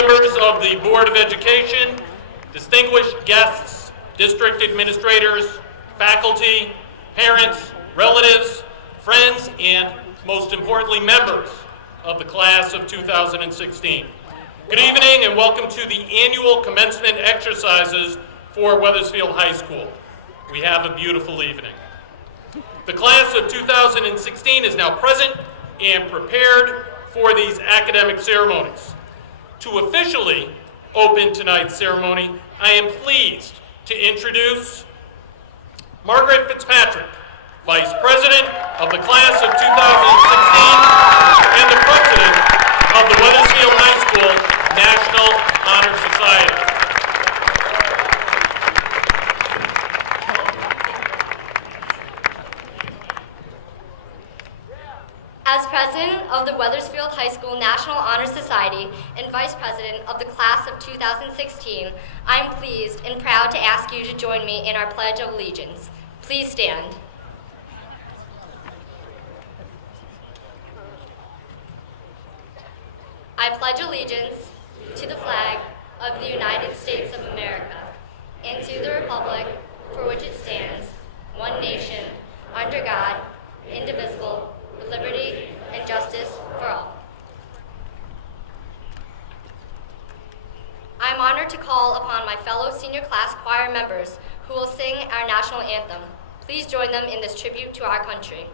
members of the Board of Education, distinguished guests, district administrators, faculty, parents, relatives, friends, and most importantly, members of the class of 2016. Good evening and welcome to the annual commencement exercises for Wethersfield High School. We have a beautiful evening. The class of 2016 is now present and prepared for these academic ceremonies. To officially open tonight's ceremony, I am pleased to introduce Margaret Fitzpatrick, Vice President of the class of 2016 and the President of the Wethersfield High School National Honor Society. As President of the Wethersfield High School National Honor Society and Vice President of the Class of 2016, I am pleased and proud to ask you to join me in our Pledge of Allegiance. Please stand. I pledge allegiance to the flag of the United States of America and to the republic for which it stands, one nation, under God, indivisible, with liberty and justice for all. I am honored to call upon my fellow senior class choir members who will sing our national anthem. Please join them in this tribute to our country.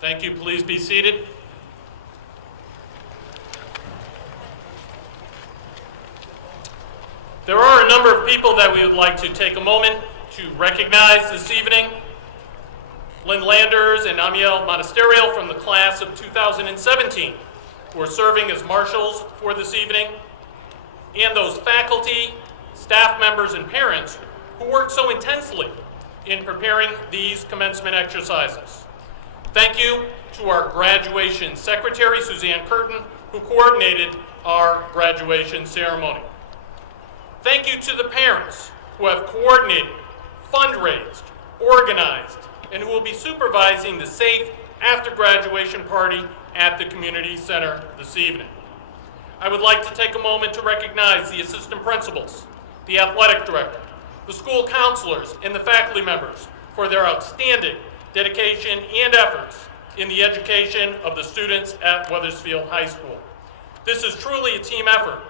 Thank you. Please be seated. There are a number of people that we would like to take a moment to recognize this evening. Lynn Landers and Amiel Monasterio from the class of 2017 who are serving as marshals for this evening, and those faculty, staff members, and parents who worked so intensely in preparing these commencement exercises. Thank you to our graduation secretary, Suzanne Curtin, who coordinated our graduation ceremony. Thank you to the parents who have coordinated, fundraised, organized, and who will be supervising the safe after graduation party at the community center this evening. I would like to take a moment to recognize the assistant principals, the athletic director, the school counselors, and the faculty members for their outstanding dedication and efforts in the education of the students at Wethersfield High School. This is truly a team effort,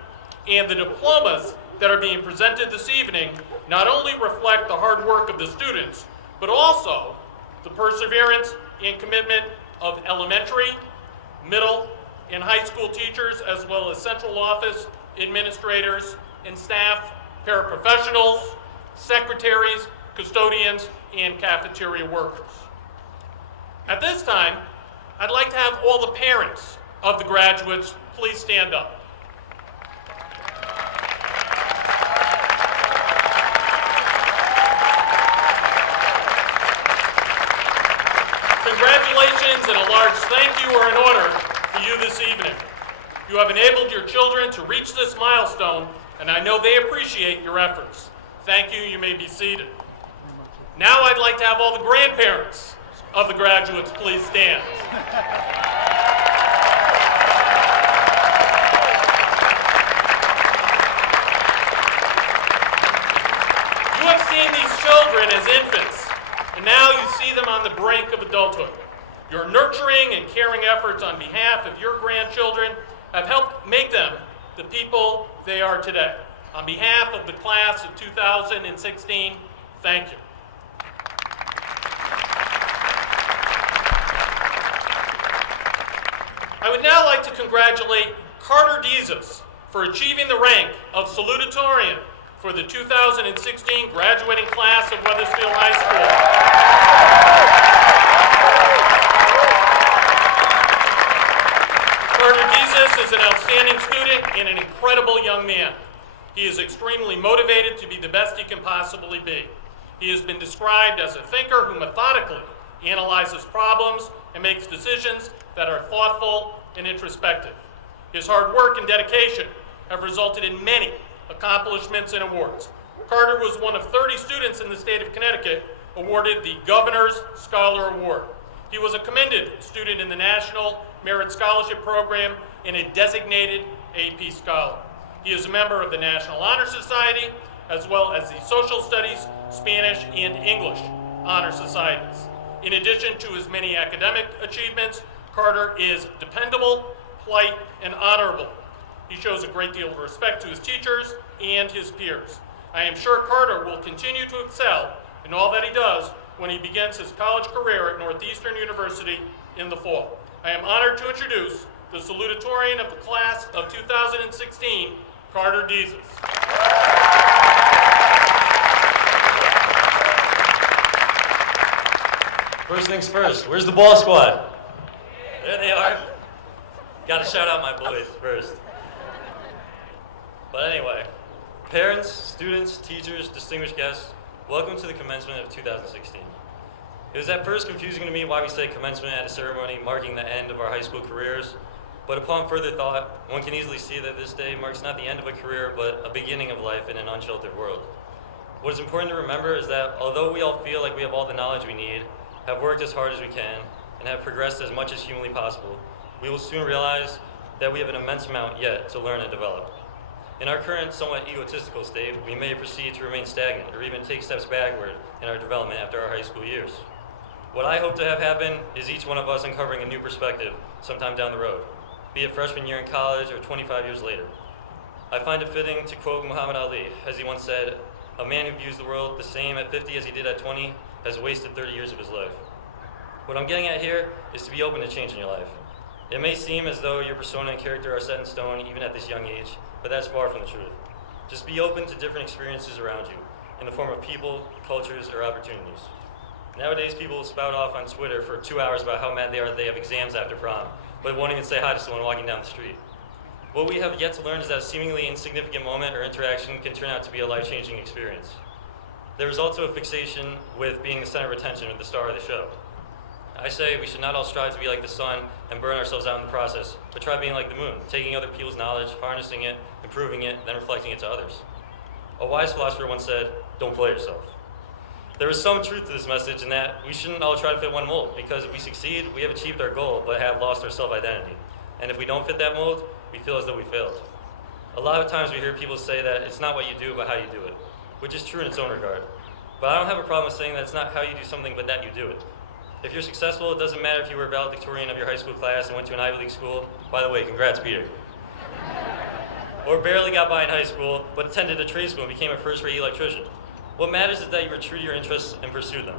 and the diplomas that are being presented this evening not only reflect the hard work of the students, but also the perseverance and commitment of elementary, middle, and high school teachers, as well as central office administrators and staff, paraprofessionals, secretaries, custodians, and cafeteria workers. At this time, I'd like to have all the parents of the graduates please stand up. Congratulations and a large thank you are in order for you this evening. You have enabled your children to reach this milestone, and I know they appreciate your efforts. Thank you. You may be seated. Now I'd like to have all the grandparents of the graduates please stand. You have seen these children as infants, and now you see them on the brink of adulthood. Your nurturing and caring efforts on behalf of your grandchildren have helped make them the people they are today. On behalf of the class of 2016, thank you. I would now like to congratulate Carter Deezus for achieving the rank of Salutatorian for the 2016 graduating class of Wethersfield High School. Carter Deezus is an outstanding student and an incredible young man. He is extremely motivated to be the best he can possibly be. He has been described as a thinker who methodically analyzes problems and makes decisions that are thoughtful and introspective. His hard work and dedication have resulted in many accomplishments and awards. Carter was one of 30 students in the state of Connecticut awarded the Governor's Scholar Award. He was a commended student in the National Merit Scholarship Program and a designated AP Scholar. He is a member of the National Honor Society, as well as the Social Studies, Spanish, and English Honor Societies. In addition to his many academic achievements, Carter is dependable, polite, and honorable. He shows a great deal of respect to his teachers and his peers. I am sure Carter will continue to excel in all that he does when he begins his college career at Northeastern University in the fall. I am honored to introduce the salutatorian of the class of 2016, Carter Deezus. First things first, where's the ball squad? There they are. Gotta shout out my boys first. But anyway, parents, students, teachers, distinguished guests, welcome to the commencement of 2016. It was at first confusing to me why we say commencement at a ceremony marking the end of our high school careers, but upon further thought, one can easily see that this day marks not the end of a career, but a beginning of life in an unsheltered world. What is important to remember is that although we all feel like we have all the knowledge we need, have worked as hard as we can, and have progressed as much as humanly possible, we will soon realize that we have an immense amount yet to learn and develop. In our current somewhat egotistical state, we may proceed to remain stagnant or even take steps backward in our development after our high school years. What I hope to have happen is each one of us uncovering a new perspective sometime down the road, be it freshman year in college or 25 years later. I find it fitting to quote Muhammad Ali, as he once said, "A man who views the world the same at 50 as he did at 20 has wasted 30 years of his life." What I'm getting at here is to be open to change in your life. It may seem as though your persona and character are set in stone even at this young age, but that's far from the truth. Just be open to different experiences around you, in the form of people, cultures, or opportunities. Nowadays, people spout off on Twitter for 2 hours about how mad they are that they have exams after prom, but won't even say hi to someone walking down the street. What we have yet to learn is that a seemingly insignificant moment or interaction can turn out to be a life-changing experience. There is also a fixation with being the center of attention or the star of the show. I say we should not all strive to be like the sun and burn ourselves out in the process, but try being like the moon, taking other people's knowledge, harnessing it, improving it, then reflecting it to others. A wise philosopher once said, "Don't play yourself." There is some truth to this message in that we shouldn't all try to fit one mold, because if we succeed, we have achieved our goal, but have lost our self-identity. And if we don't fit that mold, we feel as though we failed. A lot of times we hear people say that it's not what you do, but how you do it, which is true in its own regard. But I don't have a problem with saying that it's not how you do something, but that you do it. If you're successful, it doesn't matter if you were valedictorian of your high school class and went to an Ivy League school. By the way, congrats, Peter. Or barely got by in high school, but attended a trade school and became a first-rate electrician. What matters is that you were true to your interests and pursued them.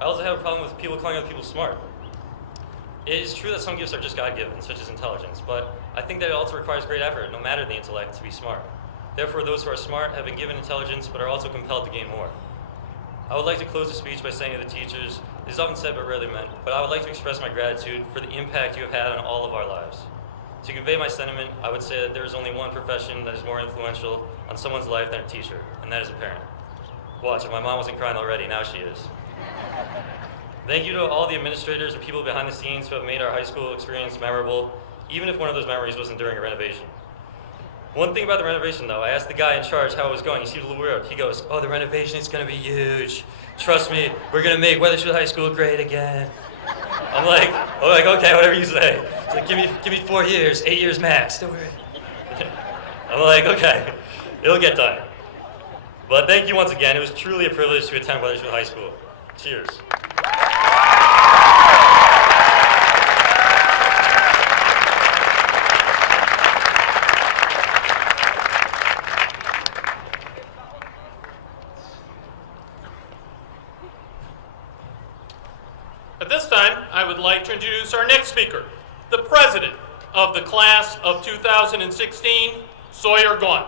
I also have a problem with people calling other people smart. It is true that some gifts are just God-given, such as intelligence, but I think that it also requires great effort, no matter the intellect, to be smart. Therefore, those who are smart have been given intelligence, but are also compelled to gain more. I would like to close the speech by saying to the teachers, it is often said but rarely meant, but I would like to express my gratitude for the impact you have had on all of our lives. To convey my sentiment, I would say that there is only one profession that is more influential on someone's life than a teacher, and that is a parent. Watch, if my mom wasn't crying already, now she is. Thank you to all the administrators and people behind the scenes who have made our high school experience memorable, even if one of those memories wasn't during a renovation. One thing about the renovation, though, I asked the guy in charge how it was going. He seemed a little weird. He goes, "Oh, the renovation is going to be huge. Trust me, we're going to make Wethersfield High School great again." I'm like, okay, whatever you say. He's like, give me 4 years, 8 years max. Don't worry. I'm like, okay, it'll get done. But thank you once again. It was truly a privilege to attend Wethersfield High School. Cheers. At this time, I would like to introduce our next speaker, the president of the class of 2016, Sawyer Gaunt.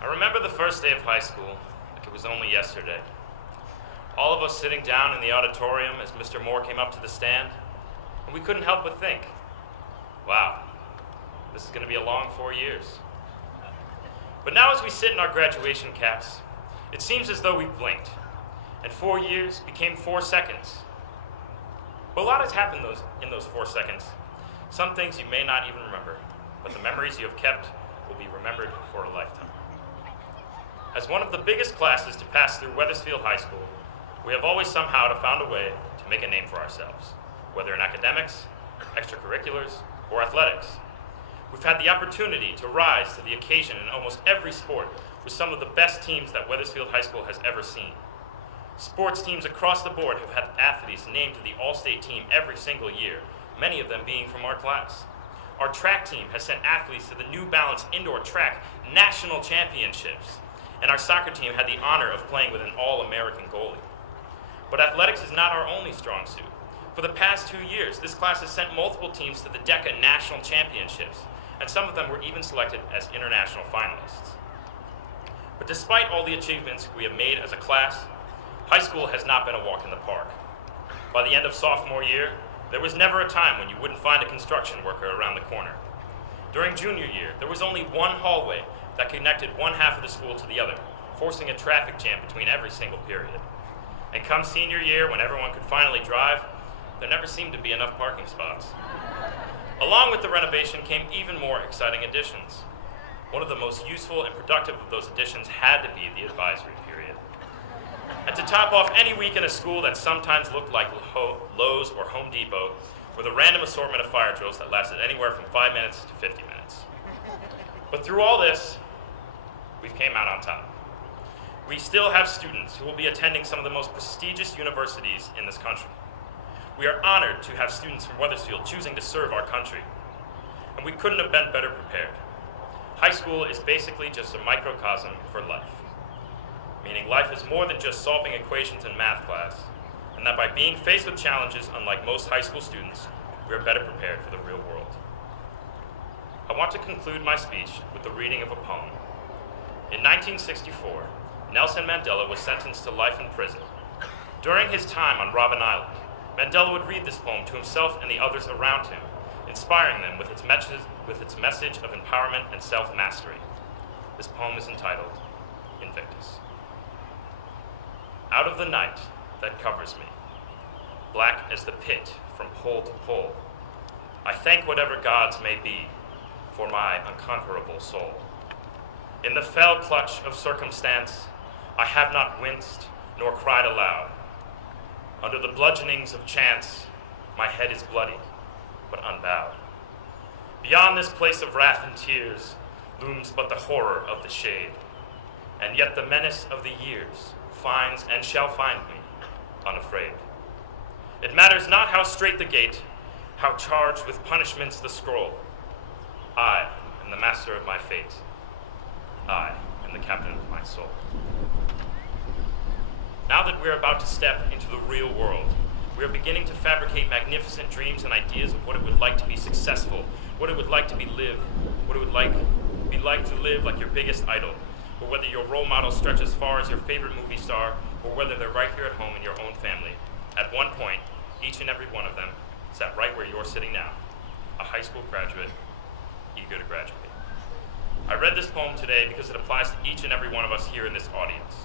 I remember the first day of high school like it was only yesterday. All of us sitting down in the auditorium as Mr. Moore came up to the stand, and we couldn't help but think, wow, this is going to be a long 4 years. But now as we sit in our graduation caps, it seems as though we blinked, and 4 years became 4 seconds. But a lot has happened in those 4 seconds. Some things you may not even remember, but the memories you have kept will be remembered for a lifetime. As one of the biggest classes to pass through Wethersfield High School, we have always somehow found a way to make a name for ourselves, whether in academics, extracurriculars, or athletics. We've had the opportunity to rise to the occasion in almost every sport with some of the best teams that Wethersfield High School has ever seen. Sports teams across the board have had athletes named to the All-State team every single year, many of them being from our class. Our track team has sent athletes to the New Balance Indoor Track National Championships, and our soccer team had the honor of playing with an All-American goalie. But athletics is not our only strong suit. For the past 2 years, this class has sent multiple teams to the DECA National Championships, and some of them were even selected as international finalists. But despite all the achievements we have made as a class, high school has not been a walk in the park. By the end of sophomore year, there was never a time when you wouldn't find a construction worker around the corner. During junior year, there was only one hallway that connected one half of the school to the other, forcing a traffic jam between every single period. And come senior year, when everyone could finally drive, there never seemed to be enough parking spots. Along with the renovation came even more exciting additions. One of the most useful and productive of those additions had to be the advisory period. And to top off any week in a school that sometimes looked like Lowe's or Home Depot were the random assortment of fire drills that lasted anywhere from 5 minutes to 50 minutes. But through all this, we came out on top. We still have students who will be attending some of the most prestigious universities in this country. We are honored to have students from Wethersfield choosing to serve our country, and we couldn't have been better prepared. High school is basically just a microcosm for life, meaning life is more than just solving equations in math class, and that by being faced with challenges unlike most high school students, we are better prepared for the real world. I want to conclude my speech with the reading of a poem. In 1964, Nelson Mandela was sentenced to life in prison. During his time on Robben Island, Mandela would read this poem to himself and the others around him, inspiring them with its message of empowerment and self-mastery. This poem is entitled Invictus. Out of the night that covers me, black as the pit from pole to pole, I thank whatever gods may be for my unconquerable soul. In the fell clutch of circumstance, I have not winced nor cried aloud. Under the bludgeonings of chance, my head is bloody, but unbowed. Beyond this place of wrath and tears looms but the horror of the shade, and yet the menace of the years finds and shall find me unafraid. It matters not how straight the gate, how charged with punishments the scroll. I am the master of my fate. I am the captain of my soul. Now that we're about to step into the real world, we are beginning to fabricate magnificent dreams and ideas of what it would like to be successful, what it would like to be lived, what it would be like to live like your biggest idol, or whether your role model stretches as far as your favorite movie star, or whether they're right here at home in your own family. At one point, each and every one of them sat right where you're sitting now, a high school graduate, eager to graduate. I read this poem today because it applies to each and every one of us here in this audience.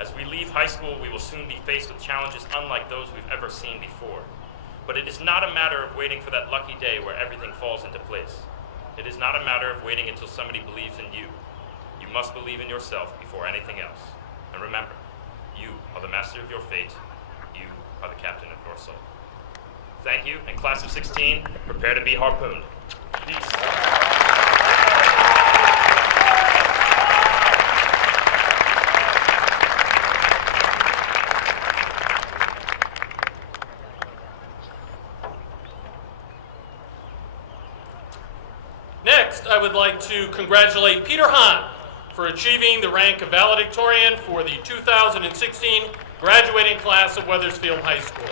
As we leave high school, we will soon be faced with challenges unlike those we've ever seen before. But it is not a matter of waiting for that lucky day where everything falls into place. It is not a matter of waiting until somebody believes in you. You must believe in yourself before anything else. And remember, you are the master of your fate. You are the captain of your soul. Thank you, and class of 16, prepare to be harpooned. Peace. Next, I would like to congratulate Peter Hahn for achieving the rank of Valedictorian for the 2016 graduating class of Wethersfield High School.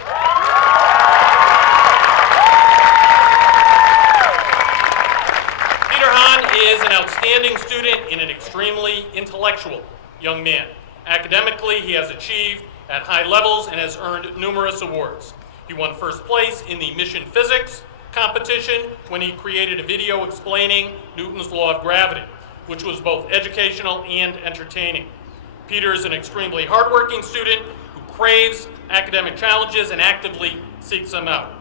Peter Hahn is an outstanding student and an extremely intellectual young man. Academically, he has achieved at high levels and has earned numerous awards. He won first place in the mission physics competition when he created a video explaining Newton's law of gravity, which was both educational and entertaining. Peter is an extremely hardworking student who craves academic challenges and actively seeks them out.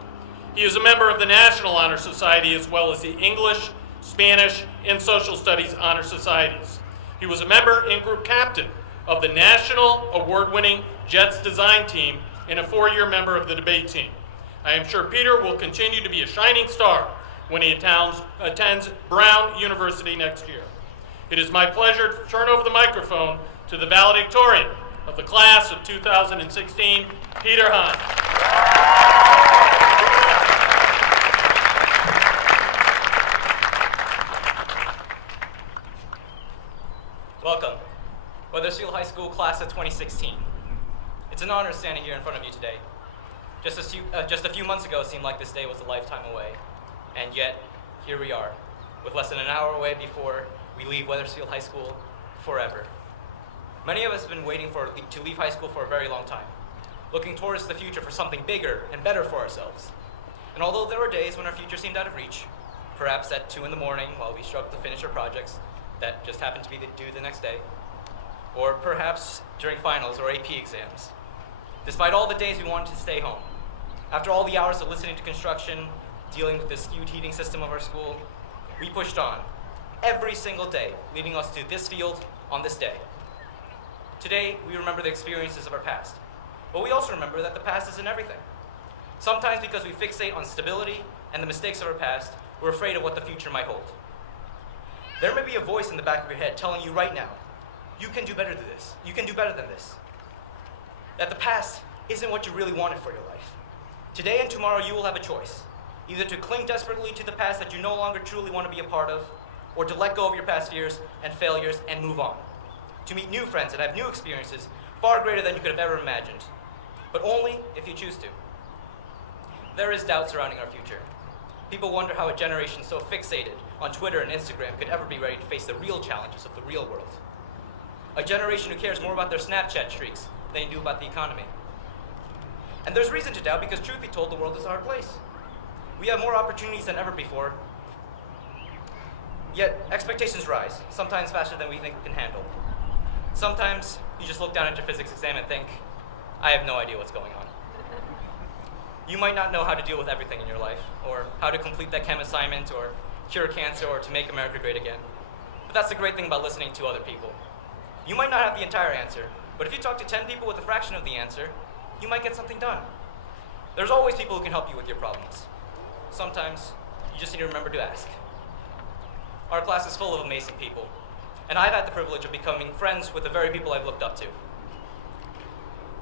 He is a member of the National Honor Society as well as the English, Spanish, and Social Studies Honor Societies. He was a member and group captain of the National Award-winning JETS design team and a 4-year member of the debate team. I am sure Peter will continue to be a shining star when he attends Brown University next year. It is my pleasure to turn over the microphone to the valedictorian of the class of 2016, Peter Hahn. Welcome, Wethersfield High School class of 2016. It's an honor standing here in front of you today. Just a few months ago, it seemed like this day was a lifetime away. And yet, here we are, with less than an hour away before we leave Wethersfield High School forever. Many of us have been waiting to leave high school for a very long time, looking towards the future for something bigger and better for ourselves. And although there were days when our future seemed out of reach, perhaps at 2 in the morning while we struggled to finish our projects that just happened to be due the next day, or perhaps during finals or AP exams, despite all the days we wanted to stay home, after all the hours of listening to construction, dealing with the skewed heating system of our school, we pushed on every single day, leading us to this field on this day. Today, we remember the experiences of our past, but we also remember that the past isn't everything. Sometimes because we fixate on stability and the mistakes of our past, we're afraid of what the future might hold. There may be a voice in the back of your head telling you right now, you can do better than this, you can do better than this. That the past isn't what you really wanted for your life. Today and tomorrow you will have a choice, either to cling desperately to the past that you no longer truly want to be a part of, or to let go of your past fears and failures and move on. To meet new friends and have new experiences far greater than you could have ever imagined, but only if you choose to. There is doubt surrounding our future. People wonder how a generation so fixated on Twitter and Instagram could ever be ready to face the real challenges of the real world. A generation who cares more about their Snapchat streaks than they do about the economy. And there's reason to doubt because, truth be told, the world is a hard place. We have more opportunities than ever before, yet expectations rise, sometimes faster than we think we can handle. Sometimes you just look down at your physics exam and think, I have no idea what's going on. You might not know how to deal with everything in your life, or how to complete that chem assignment, or cure cancer, or to make America great again. But that's the great thing about listening to other people. You might not have the entire answer, but if you talk to 10 people with a fraction of the answer, you might get something done. There's always people who can help you with your problems. Sometimes, you just need to remember to ask. Our class is full of amazing people, and I've had the privilege of becoming friends with the very people I've looked up to.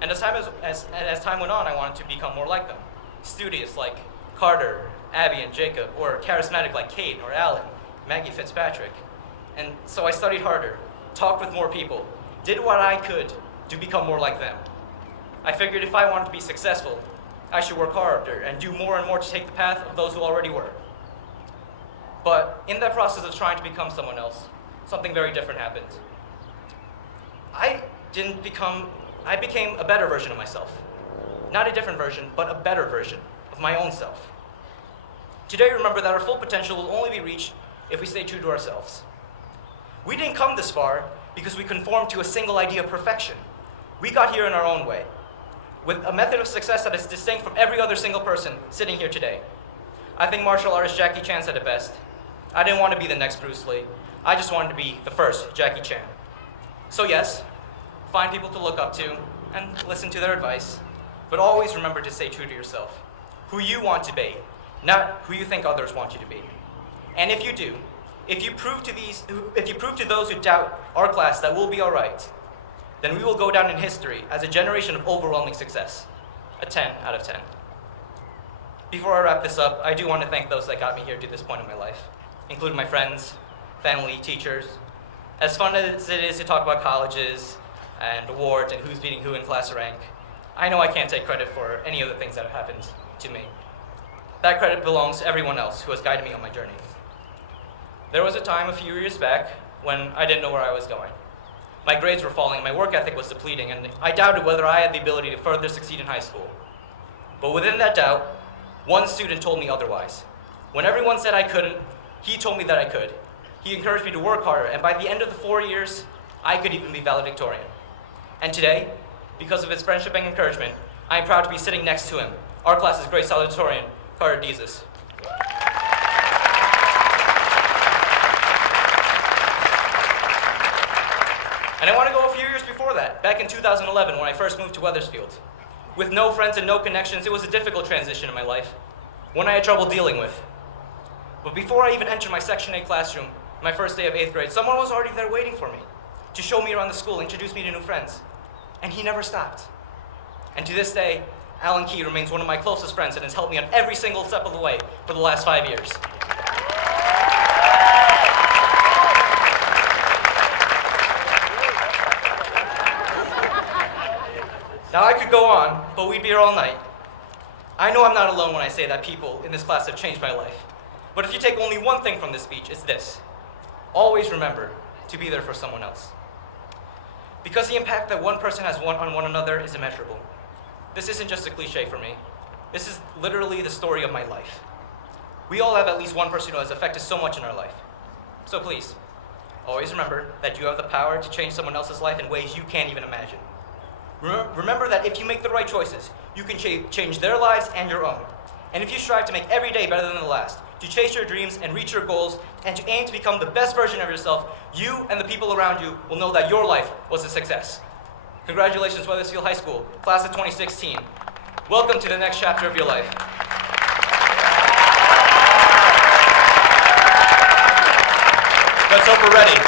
And as time went on, I wanted to become more like them. Studious like Carter, Abby, and Jacob, or charismatic like Kate or Alan, Maggie Fitzpatrick. And so I studied harder, talked with more people, did what I could to become more like them. I figured if I wanted to be successful, I should work harder and do more and more to take the path of those who already were. But in that process of trying to become someone else, something very different happened. I became a better version of myself. Not a different version, but a better version of my own self. Today, remember that our full potential will only be reached if we stay true to ourselves. We didn't come this far because we conformed to a single idea of perfection. We got here in our own way, with a method of success that is distinct from every other single person sitting here today. I think martial artist Jackie Chan said it best. I didn't want to be the next Bruce Lee. I just wanted to be the first Jackie Chan. So yes, find people to look up to and listen to their advice, but always remember to stay true to yourself. Who you want to be, not who you think others want you to be. And if you do, if you prove to those who doubt our class that we'll be all right, then we will go down in history as a generation of overwhelming success. A 10 out of 10. Before I wrap this up, I do want to thank those that got me here to this point in my life, including my friends, family, teachers. As fun as it is to talk about colleges and awards and who's beating who in class rank, I know I can't take credit for any of the things that have happened to me. That credit belongs to everyone else who has guided me on my journey. There was a time a few years back when I didn't know where I was going. My grades were falling, my work ethic was depleting, and I doubted whether I had the ability to further succeed in high school. But within that doubt, one student told me otherwise. When everyone said I couldn't, he told me that I could. He encouraged me to work harder, and by the end of the 4 years, I could even be valedictorian. And today, because of his friendship and encouragement, I am proud to be sitting next to him, our class's great salutatorian, Carter Deezus. And I want to go a few years before that, back in 2011 when I first moved to Wethersfield. With no friends and no connections, it was a difficult transition in my life, one I had trouble dealing with. But before I even entered my Section 8 classroom, my first day of 8th grade, someone was already there waiting for me to show me around the school, introduce me to new friends. And he never stopped. And to this day, Alan Key remains one of my closest friends and has helped me on every single step of the way for the last 5 years. Now I could go on, but we'd be here all night. I know I'm not alone when I say that people in this class have changed my life. But if you take only one thing from this speech, it's this. Always remember to be there for someone else. Because the impact that one person has on one another is immeasurable. This isn't just a cliche for me. This is literally the story of my life. We all have at least one person who has affected so much in our life. So please, always remember that you have the power to change someone else's life in ways you can't even imagine. Remember that if you make the right choices, you can change their lives and your own. And if you strive to make every day better than the last, to chase your dreams and reach your goals, and to aim to become the best version of yourself, you and the people around you will know that your life was a success. Congratulations, Wethersfield High School, class of 2016. Welcome to the next chapter of your life. Let's hope we're ready.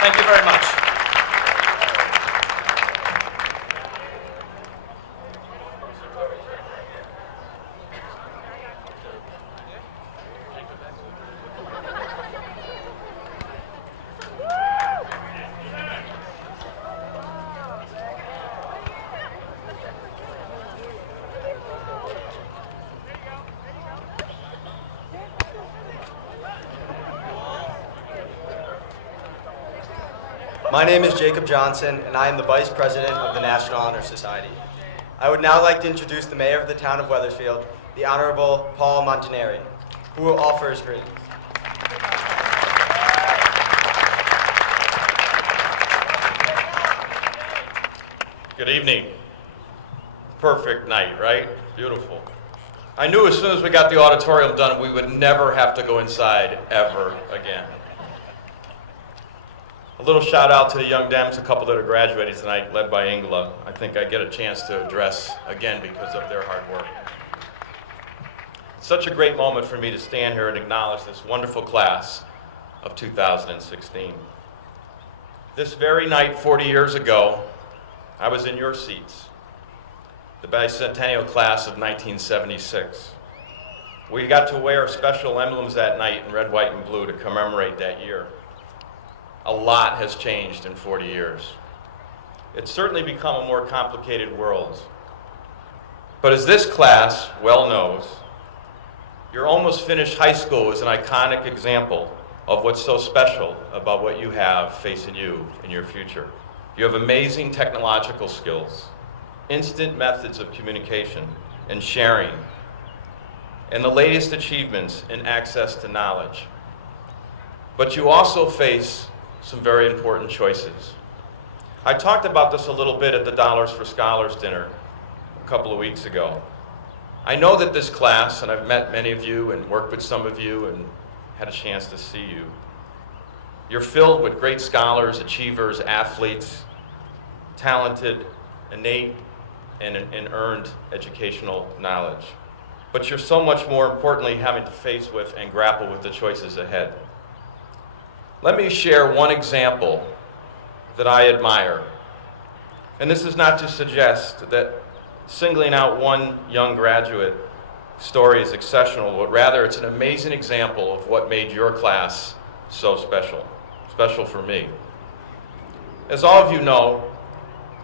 Thank you very much. My name is Jacob Johnson, and I am the Vice President of the National Honor Society. I would now like to introduce the Mayor of the town of Wethersfield, the Honorable Paul Montanari, who will offer his greetings. Good evening. Perfect night, right? Beautiful. I knew as soon as we got the auditorium done, we would never have to go inside ever again. A little shout out to the young Dems, a couple that are graduating tonight, led by Ingela. I think I get a chance to address again because of their hard work. It's such a great moment for me to stand here and acknowledge this wonderful class of 2016. This very night, 40 years ago, I was in your seats, the bicentennial class of 1976. We got to wear special emblems that night in red, white, and blue to commemorate that year. A lot has changed in 40 years. It's certainly become a more complicated world. But as this class well knows, your almost finished high school is an iconic example of what's so special about what you have facing you in your future. You have amazing technological skills, instant methods of communication and sharing, and the latest achievements in access to knowledge. But you also face some very important choices. I talked about this a little bit at the Dollars for Scholars dinner a couple of weeks ago. I know that this class, and I've met many of you and worked with some of you and had a chance to see you, you're filled with great scholars, achievers, athletes, talented, innate, and earned educational knowledge. But you're so much more importantly having to face with and grapple with the choices ahead. Let me share one example that I admire. And this is not to suggest that singling out one young graduate story is exceptional, but rather it's an amazing example of what made your class so special for me. As all of you know,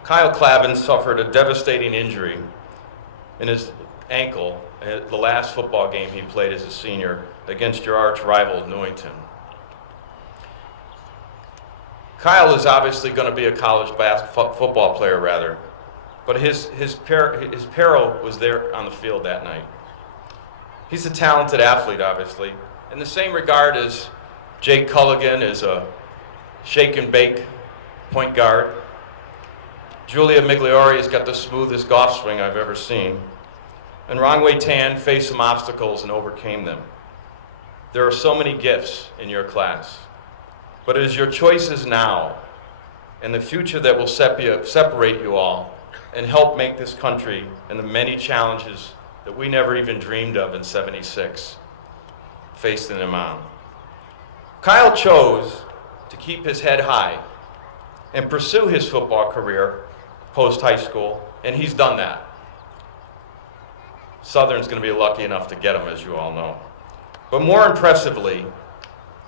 Kyle Clavin suffered a devastating injury in his ankle at the last football game he played as a senior against your arch rival, Newington. Kyle is obviously going to be a college football player, rather, but his peril was there on the field that night. He's a talented athlete, obviously. In the same regard as Jake Culligan is a shake and bake point guard. Julia Migliori has got the smoothest golf swing I've ever seen. And Rongwei Tan faced some obstacles and overcame them. There are so many gifts in your class. But it is your choices now and the future that will separate you all and help make this country and the many challenges that we never even dreamed of in '76 facing them on. Kyle chose to keep his head high and pursue his football career post-high school, and he's done that. Southern's going to be lucky enough to get him, as you all know. But more impressively,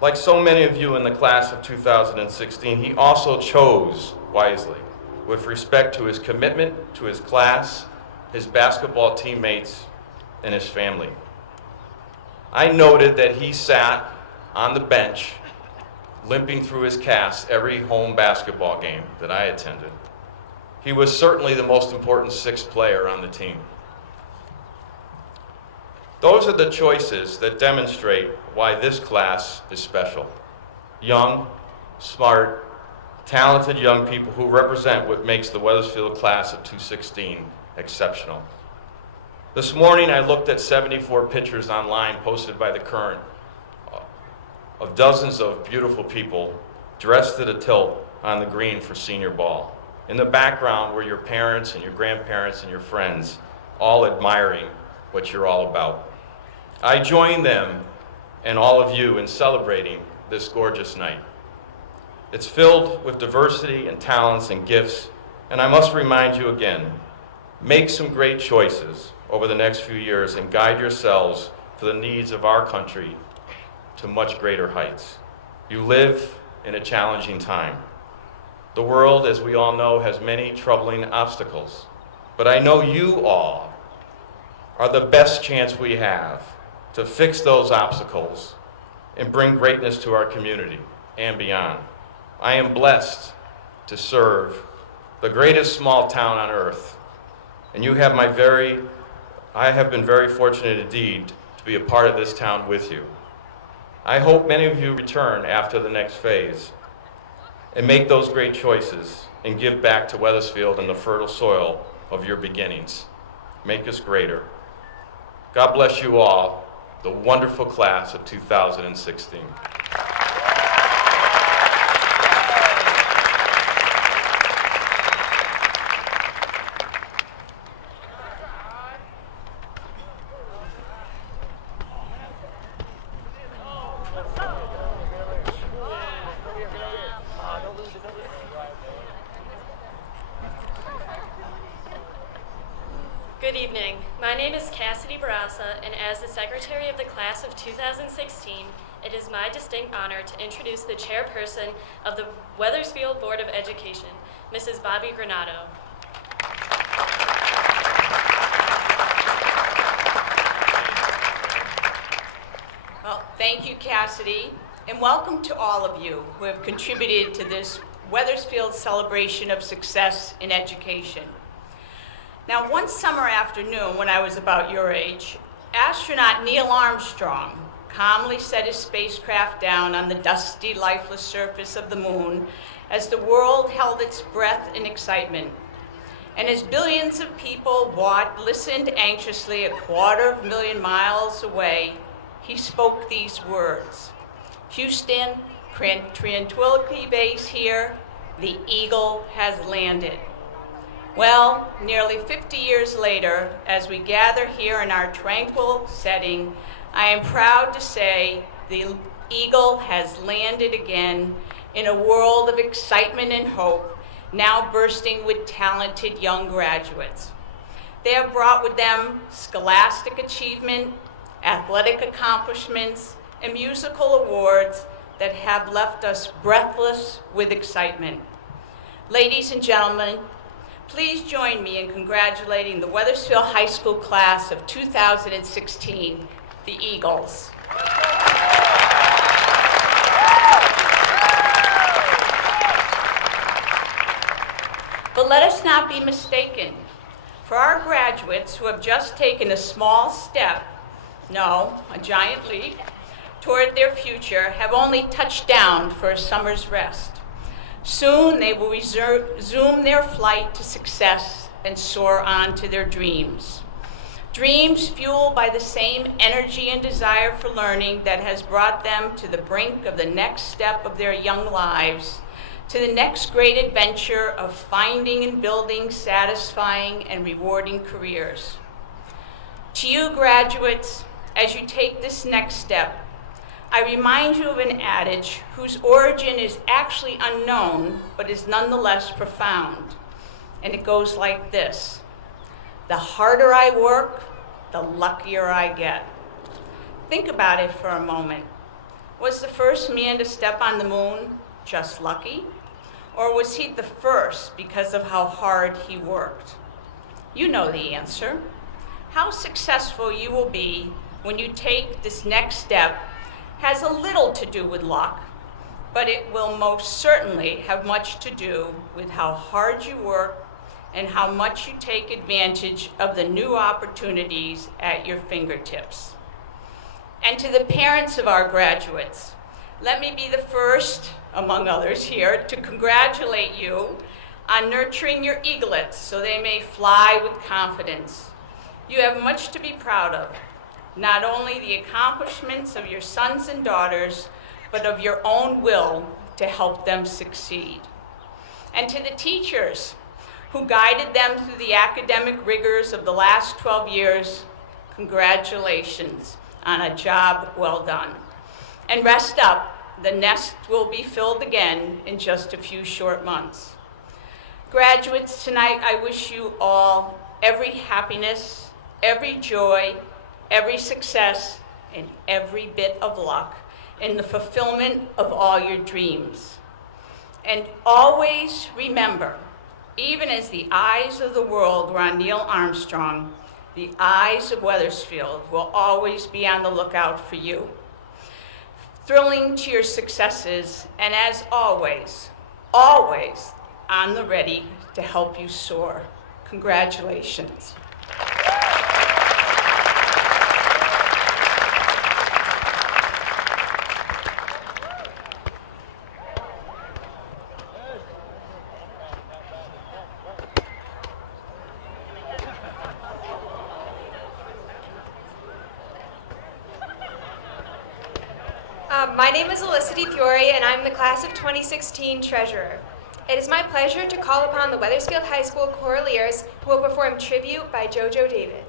like so many of you in the class of 2016, he also chose wisely with respect to his commitment to his class, his basketball teammates, and his family. I noted that he sat on the bench limping through his cast every home basketball game that I attended. He was certainly the most important sixth player on the team. Those are the choices that demonstrate why this class is special. Young, smart, talented young people who represent what makes the Wethersfield class of 2016 exceptional. This morning I looked at 74 pictures online posted by the Current of dozens of beautiful people dressed to the tilt on the green for senior ball. In the background were your parents and your grandparents and your friends, all admiring what you're all about. I join them and all of you in celebrating this gorgeous night. It's filled with diversity and talents and gifts, and I must remind you again, make some great choices over the next few years and guide yourselves for the needs of our country to much greater heights. You live in a challenging time. The world, as we all know, has many troubling obstacles, but I know you all are the best chance we have to fix those obstacles and bring greatness to our community and beyond. I am blessed to serve the greatest small town on earth, and I have been very fortunate indeed to be a part of this town with you. I hope many of you return after the next phase and make those great choices and give back to Wethersfield and the fertile soil of your beginnings. Make us greater. God bless you all, the wonderful class of 2016. Good evening. My name is Cassidy Barassa, and as the Secretary of the Class of 2016, it is my distinct honor to introduce the Chairperson of the Wethersfield Board of Education, Mrs. Bobby Granado. Well, thank you, Cassidy, and welcome to all of you who have contributed to this Wethersfield celebration of success in education. Now, one summer afternoon when I was about your age, astronaut Neil Armstrong calmly set his spacecraft down on the dusty, lifeless surface of the moon as the world held its breath in excitement. And as billions of people listened anxiously 250,000 miles away, he spoke these words: "Houston, Tranquility Base here, the Eagle has landed." Well, nearly 50 years later, as we gather here in our tranquil setting, I am proud to say the Eagle has landed again in a world of excitement and hope, now bursting with talented young graduates. They have brought with them scholastic achievement, athletic accomplishments, and musical awards that have left us breathless with excitement. Ladies and gentlemen, please join me in congratulating the Wethersfield High School class of 2016, the Eagles. But let us not be mistaken. For our graduates who have just taken a small step, no, a giant leap, toward their future, have only touched down for a summer's rest. Soon they will resume their flight to success and soar on to their dreams. Dreams fueled by the same energy and desire for learning that has brought them to the brink of the next step of their young lives, to the next great adventure of finding and building satisfying and rewarding careers. To you graduates, as you take this next step, I remind you of an adage whose origin is actually unknown, but is nonetheless profound. And it goes like this: the harder I work, the luckier I get. Think about it for a moment. Was the first man to step on the moon just lucky? Or was he the first because of how hard he worked? You know the answer. How successful you will be when you take this next step has a little to do with luck, but it will most certainly have much to do with how hard you work and how much you take advantage of the new opportunities at your fingertips. And to the parents of our graduates, let me be the first, among others here, to congratulate you on nurturing your eaglets so they may fly with confidence. You have much to be proud of. Not only the accomplishments of your sons and daughters, but of your own will to help them succeed. And to the teachers who guided them through the academic rigors of the last 12 years, congratulations on a job well done. And rest up, the nest will be filled again in just a few short months. Graduates, tonight I wish you all every happiness, every joy, every success, and every bit of luck in the fulfillment of all your dreams. And always remember, even as the eyes of the world were on Neil Armstrong, the eyes of Wethersfield will always be on the lookout for you. Thrilling to your successes, and as always, always on the ready to help you soar. Congratulations. My name is Alyssa DiFiore, and I'm the class of 2016 treasurer. It is my pleasure to call upon the Wethersfield High School Choraleers, who will perform Tribute by JoJo David.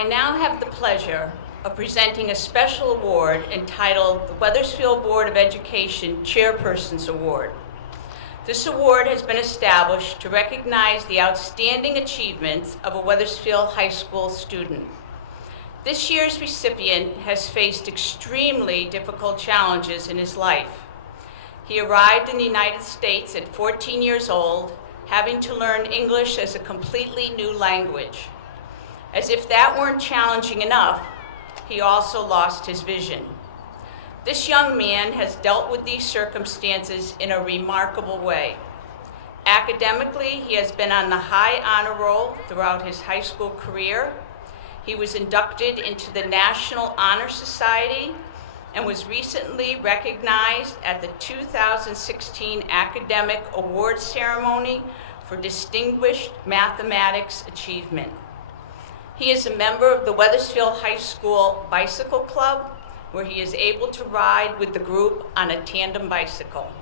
I now have the pleasure of presenting a special award entitled the Wethersfield Board of Education Chairperson's Award. This award has been established to recognize the outstanding achievements of a Wethersfield High School student. This year's recipient has faced extremely difficult challenges in his life. He arrived in the United States at 14 years old, having to learn English as a completely new language. As if that weren't challenging enough, he also lost his vision. This young man has dealt with these circumstances in a remarkable way. Academically, he has been on the high honor roll throughout his high school career. He was inducted into the National Honor Society and was recently recognized at the 2016 Academic Awards Ceremony for Distinguished Mathematics Achievement. He is a member of the Wethersfield High School Bicycle Club, where he is able to ride with the group on a tandem bicycle.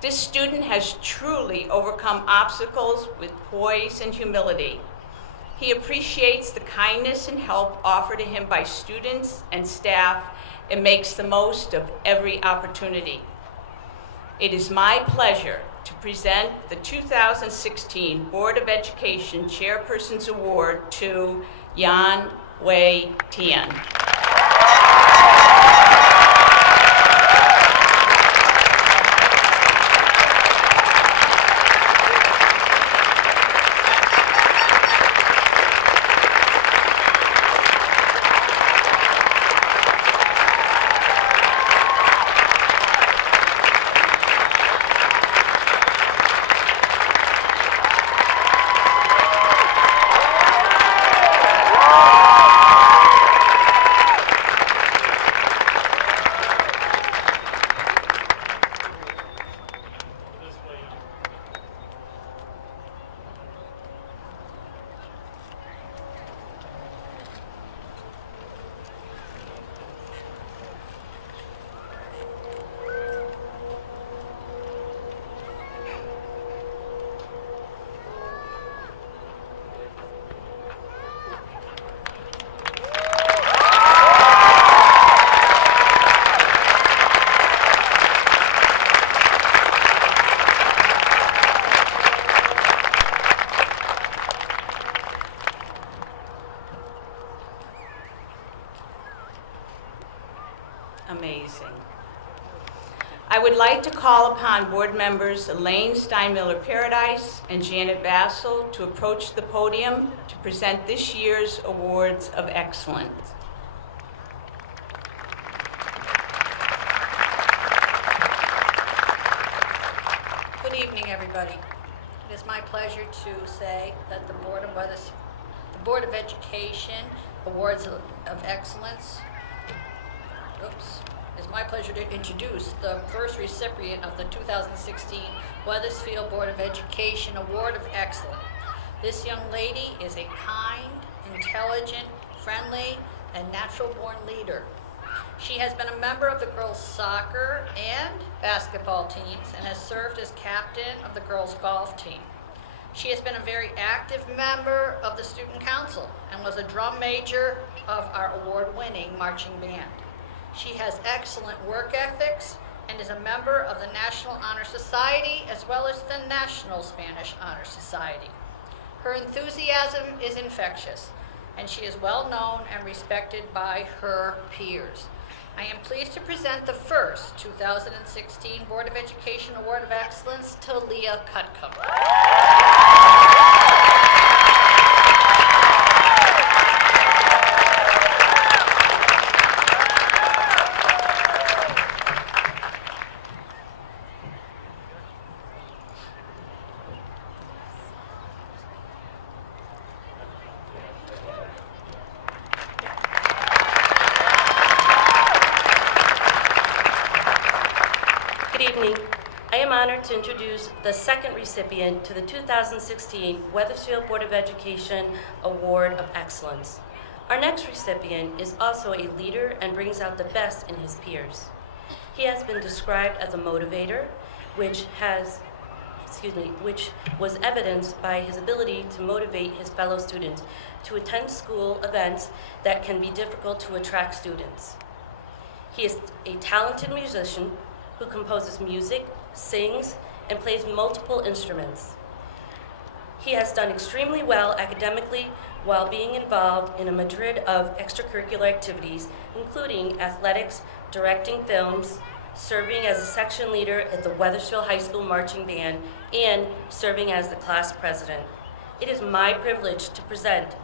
This student has truly overcome obstacles with poise and humility. He appreciates the kindness and help offered to him by students and staff and makes the most of every opportunity. It is my pleasure to present the 2016 Board of Education Chairperson's Award to Yan Wei Tian. Amazing. I would like to call upon board members Elaine Steinmiller-Paradise and Janet Bassel to approach the podium to present this year's Awards of Excellence. Good evening, everybody. It is my pleasure to say that the Board of Education Awards of Excellence. It's my pleasure to introduce the first recipient of the 2016 Wethersfield Board of Education Award of Excellence. This young lady is a kind, intelligent, friendly, and natural-born leader. She has been a member of the girls' soccer and basketball teams and has served as captain of the girls' golf team. She has been a very active member of the student council and was a drum major of our award-winning marching band. She has excellent work ethics and is a member of the National Honor Society as well as the National Spanish Honor Society. Her enthusiasm is infectious, and she is well known and respected by her peers. I am pleased to present the first 2016 Board of Education Award of Excellence to Leah Cutcomb. To introduce the second recipient to the 2016 Wethersfield Board of Education Award of Excellence. Our next recipient is also a leader and brings out the best in his peers. He has been described as a motivator, which was evidenced by his ability to motivate his fellow students to attend school events that can be difficult to attract students. He is a talented musician who composes music, sings, and plays multiple instruments. He has done extremely well academically while being involved in a myriad of extracurricular activities, including athletics, directing films, serving as a section leader at the Wethersfield High School Marching Band, and serving as the class president. It is my privilege to present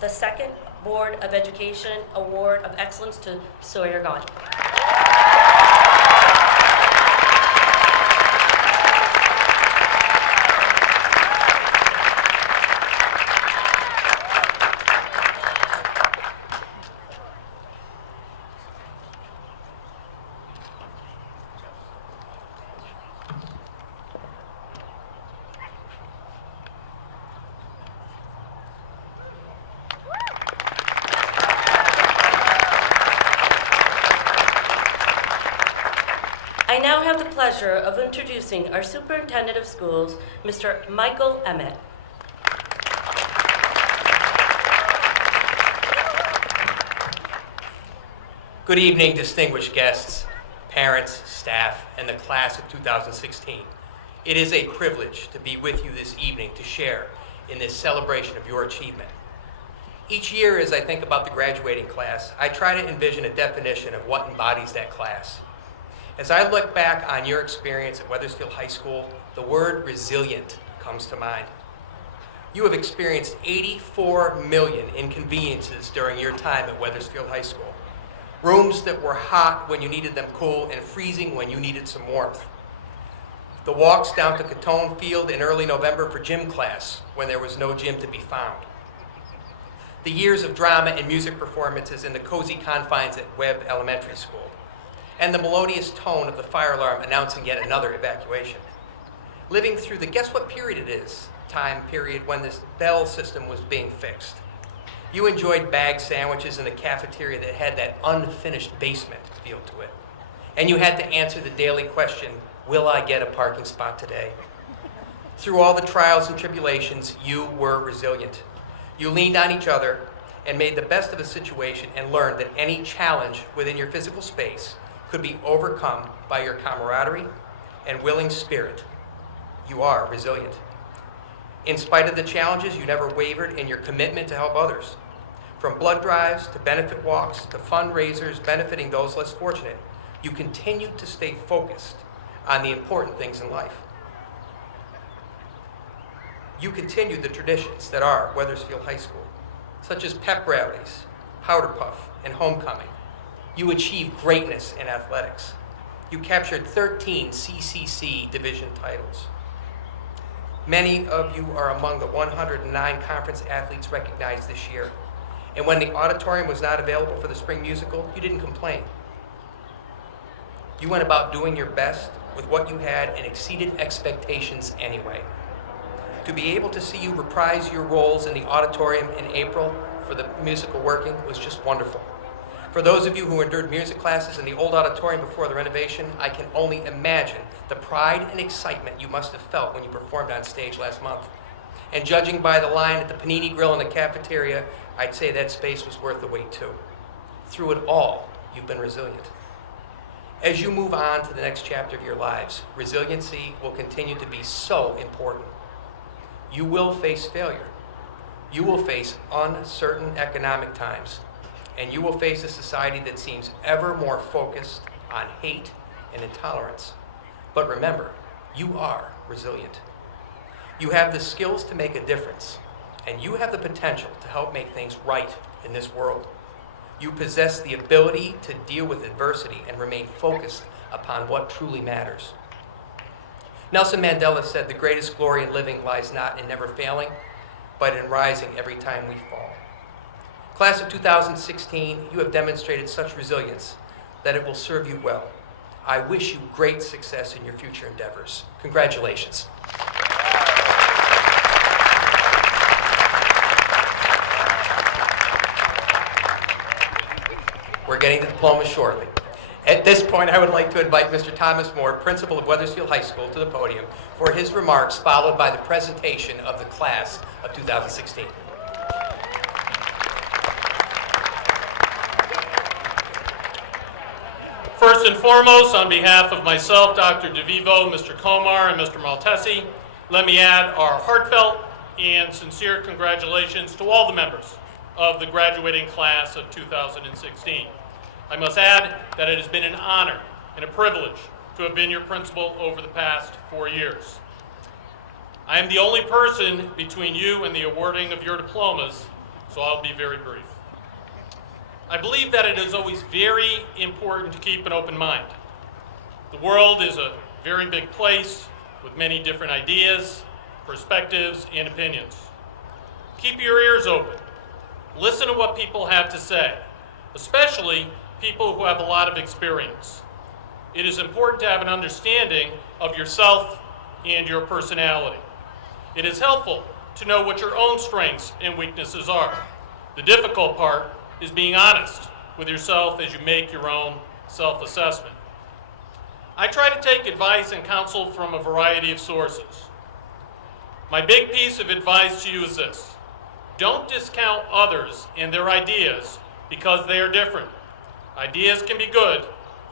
the second Board of Education Award of Excellence to Sawyer Gaunt. have the pleasure of introducing our Superintendent of Schools, Mr. Michael Emmett. Good evening, distinguished guests, parents, staff, and the class of 2016. It is a privilege to be with you this evening to share in this celebration of your achievement. Each year, as I think about the graduating class, I try to envision a definition of what embodies that class. As I look back on your experience at Wethersfield High School, the word resilient comes to mind. You have experienced 84 million inconveniences during your time at Wethersfield High School. Rooms that were hot when you needed them cool and freezing when you needed some warmth. The walks down to Catone Field in early November for gym class when there was no gym to be found. The years of drama and music performances in the cozy confines at Webb Elementary School. And the melodious tone of the fire alarm announcing yet another evacuation. Living through the guess what period it is time period when this bell system was being fixed. You enjoyed bag sandwiches in the cafeteria that had that unfinished basement feel to it. And you had to answer the daily question, will I get a parking spot today? Through all the trials and tribulations, you were resilient. You leaned on each other and made the best of a situation and learned that any challenge within your physical space could be overcome by your camaraderie and willing spirit. You are resilient. In spite of the challenges, you never wavered in your commitment to help others. From blood drives to benefit walks to fundraisers benefiting those less fortunate, you continued to stay focused on the important things in life. You continued the traditions that are Wethersfield High School, such as pep rallies, powder puff, and homecoming. You achieved greatness in athletics. You captured 13 CCC division titles. Many of you are among the 109 conference athletes recognized this year. And when the auditorium was not available for the spring musical, you didn't complain. You went about doing your best with what you had and exceeded expectations anyway. To be able to see you reprise your roles in the auditorium in April for the musical working was just wonderful. For those of you who endured music classes in the old auditorium before the renovation, I can only imagine the pride and excitement you must have felt when you performed on stage last month. And judging by the line at the Panini Grill in the cafeteria, I'd say that space was worth the wait too. Through it all, you've been resilient. As you move on to the next chapter of your lives, resiliency will continue to be so important. You will face failure. You will face uncertain economic times. And you will face a society that seems ever more focused on hate and intolerance. But remember, you are resilient. You have the skills to make a difference, and you have the potential to help make things right in this world. You possess the ability to deal with adversity and remain focused upon what truly matters. Nelson Mandela said, "The greatest glory in living lies not in never failing, but in rising every time we fall." Class of 2016, you have demonstrated such resilience that it will serve you well. I wish you great success in your future endeavors. Congratulations. We're getting the diploma shortly. At this point, I would like to invite Mr. Thomas Moore, principal of Wethersfield High School, to the podium for his remarks, followed by the presentation of the class of 2016. First and foremost, on behalf of myself, Dr. DeVivo, Mr. Komar, and Mr. Maltesi, let me add our heartfelt and sincere congratulations to all the members of the graduating class of 2016. I must add that it has been an honor and a privilege to have been your principal over the past 4 years. I am the only person between you and the awarding of your diplomas, so I'll be very brief. I believe that it is always very important to keep an open mind. The world is a very big place with many different ideas, perspectives, and opinions. Keep your ears open. Listen to what people have to say, especially people who have a lot of experience. It is important to have an understanding of yourself and your personality. It is helpful to know what your own strengths and weaknesses are. The difficult part is being honest with yourself as you make your own self-assessment. I try to take advice and counsel from a variety of sources. My big piece of advice to you is this: don't discount others and their ideas because they are different. Ideas can be good,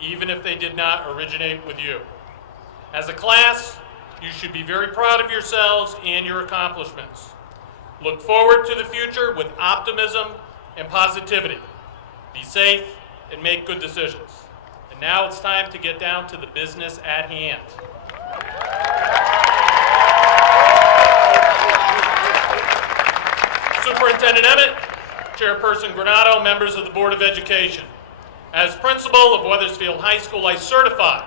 even if they did not originate with you. As a class, you should be very proud of yourselves and your accomplishments. Look forward to the future with optimism and positivity. Be safe and make good decisions. And now it's time to get down to the business at hand. Superintendent Emmett, Chairperson Granato, members of the Board of Education. As principal of Wethersfield High School, I certify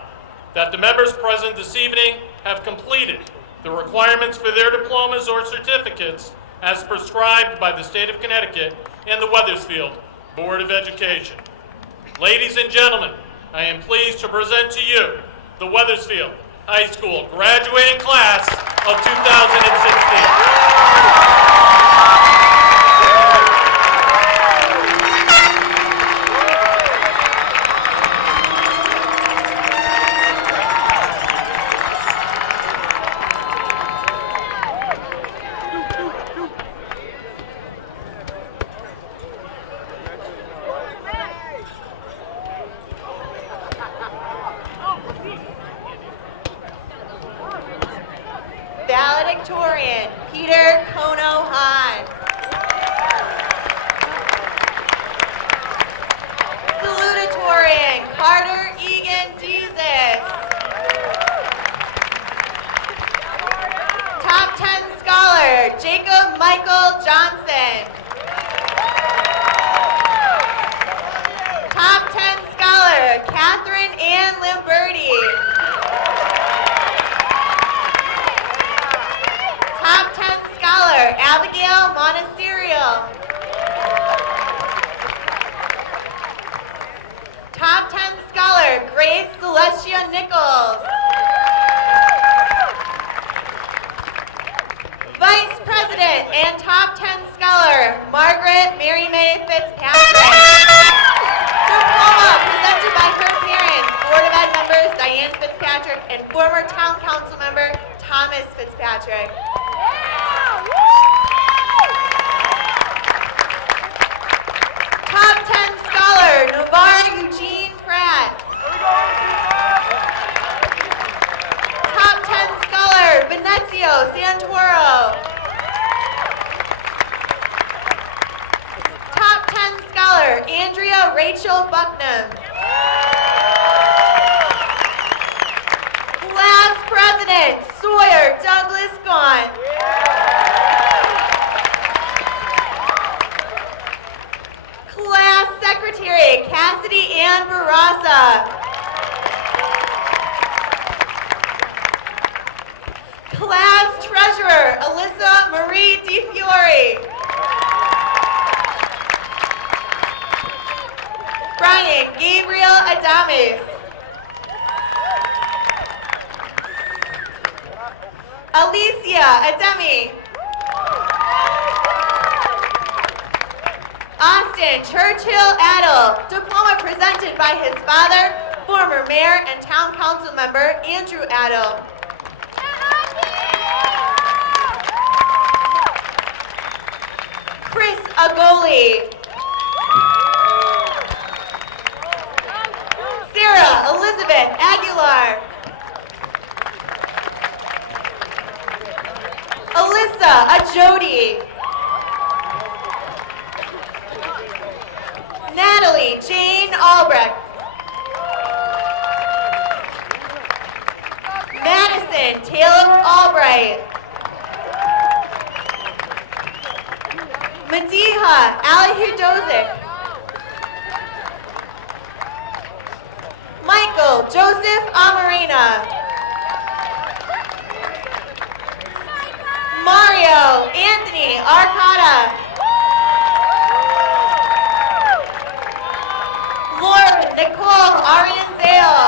that the members present this evening have completed the requirements for their diplomas or certificates as prescribed by the state of Connecticut and the Wethersfield Board of Education. Ladies and gentlemen, I am pleased to present to you the Wethersfield High School graduating class of 2016. Valedictorian, Peter Kono Hahn. Salutatorian, Carter Egan Jesus. Top 10 scholar, Jacob Michael Johnson. Top 10 scholar, Catherine Ann Lamberti. Top 10 scholar, Abigail Monasterio. Top 10 scholar, Grace Celestia Nichols. Vice President and top 10 scholar, Margaret Mary May Fitzpatrick. Diploma presented by her parents, Board of Ed members Diane Fitzpatrick and former Town Council member Thomas Fitzpatrick. Top 10 scholar, Navarre Eugene Pratt. Top 10 scholar, Venezio Santoro. Top 10 scholar, Andrea Rachel Bucknam. Class President, Sawyer Douglas Gaunt. Class Secretary, Cassidy Ann Barassa. Class Treasurer, Alyssa Marie DiFiore. Brian Gabriel Adames. Alicia Ademi. Austin Churchill Adel, diploma presented by his father, former mayor and town council member Andrew Adel. Chris Agoli. Sarah Elizabeth Aguilar. Alyssa Ajodi. Natalie Jane Albrecht. Madison Taylor Albright. Madiha Alihudozik. Michael Joseph Amarina. Mario Anthony Arcata. Laura Nicole Arianzale.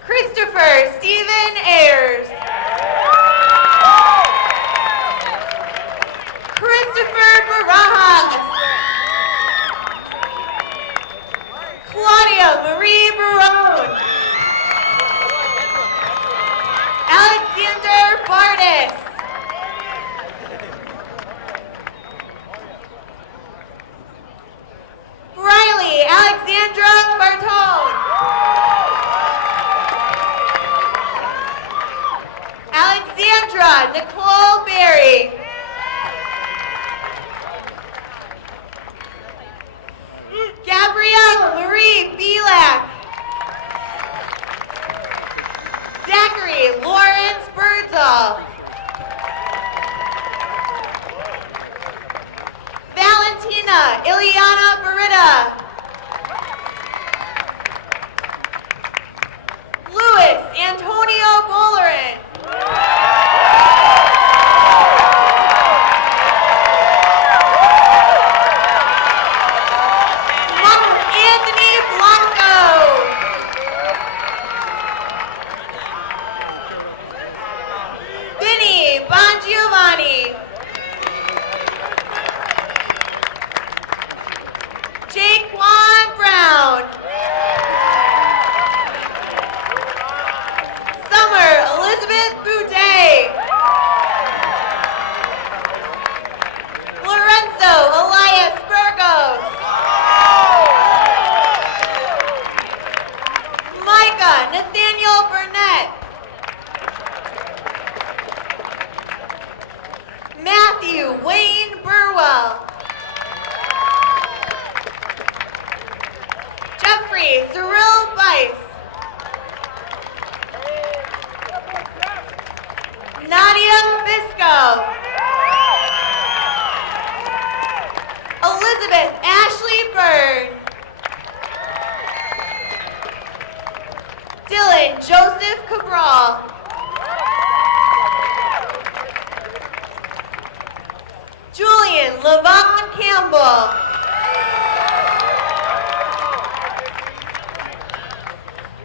Christopher Stephen Ayers. Christopher Barajas. Claudia Marie Barone. Alexander Bardis. Riley Alexandra Bartone. Alexandra Nicole Berry. Gabrielle Marie Belak. Zachary Lawrence Birdsall. Valentina Ileana Barita. Louis Antonio Bolarin. Anthony Blanco. Vinny Bongiovanni. Jaquan Brown. Summer Elizabeth Boudet. Lorenzo Elias Burgos. Micah Nathaniel Burnett. Matthew Wayne Burwell. Jeffrey Cyril Bice. Nadia Bisco. Elizabeth Ashley Byrne. Dylan Joseph Cabral. Julian Levon Campbell.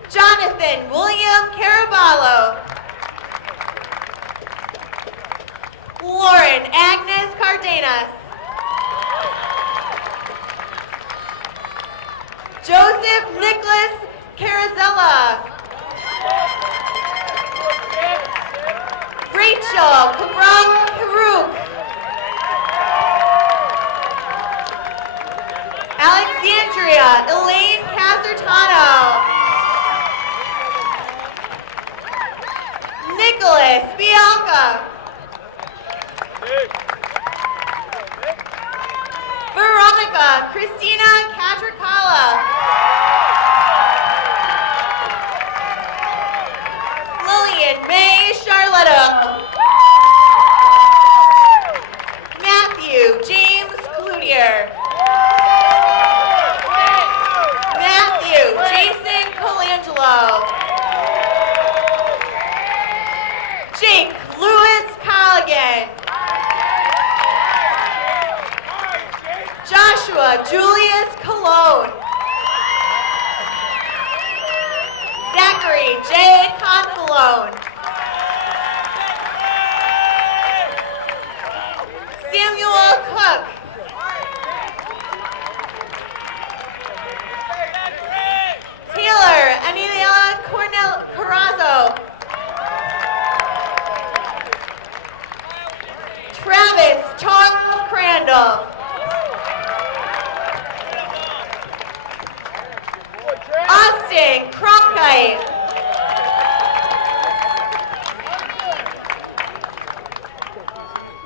Jonathan William Caraballo. Lauren Agnes Cardenas. Joseph Nicholas Carazella. Rachel Cabral Peruque. Alexandria Elaine Casertano. Nicholas Bianca. Veronica Christina Catricala. Lillian May Charlotta. Matthew James Cloutier. Matthew Jason Colangelo. Jake Lewis Colligan. Joshua Julius Cologne. Zachary J. Confalone. Samuel Cook. Taylor Anilia Corazzo. Travis Charles Crandall. Austin Cronkite.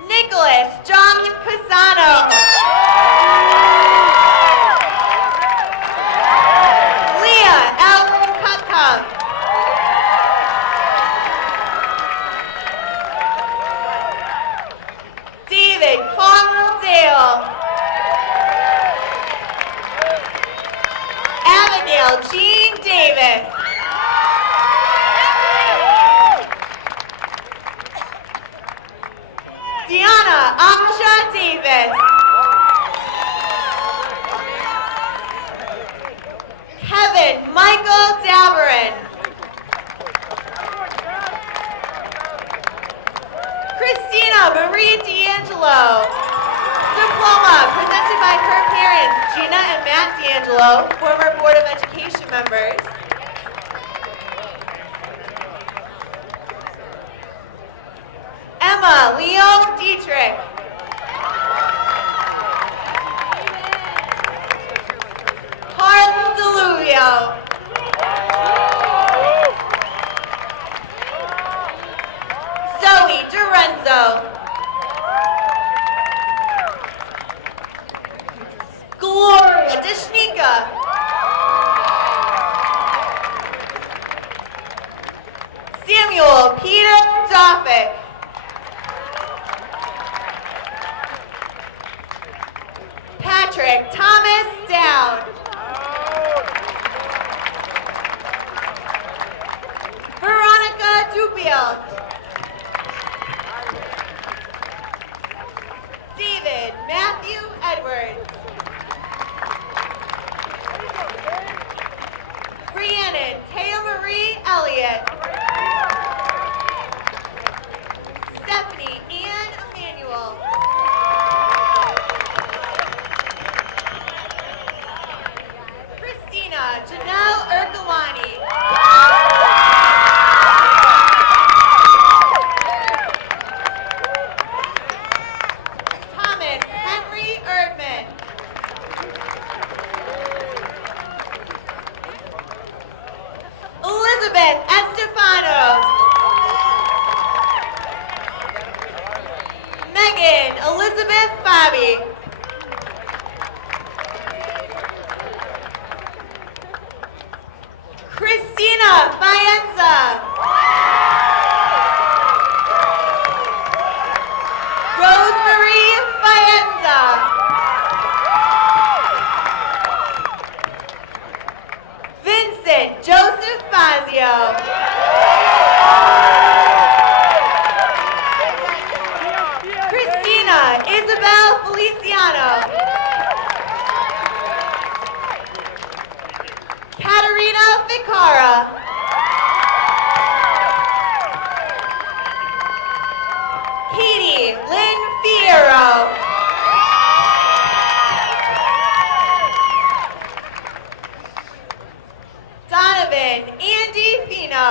Nicholas John Casano. Carolina and Matt D'Angelo, former Board of Education members. Emma Leo Dietrich. Carl DeLuvio. Zoe Dorenzo. Gloria Deshnika. Samuel Peter Doffick. Patrick Thomas Down. Veronica Dupiel. David Matthew Edwards. Rhiannon Taya Marie Elliott. Stephanie Ann Emanuel. Christina Janelle Ercolani. Thomas Henry Erdman. Elizabeth Estefanos. Megan Elizabeth Fabi. Christina Faenza. Rosemarie Faenza. Vincent Joseph Fazio. Christina Isabel Feliciano. Katerina Ficara. Katie Lynn Fierro. Donovan Andy Fino.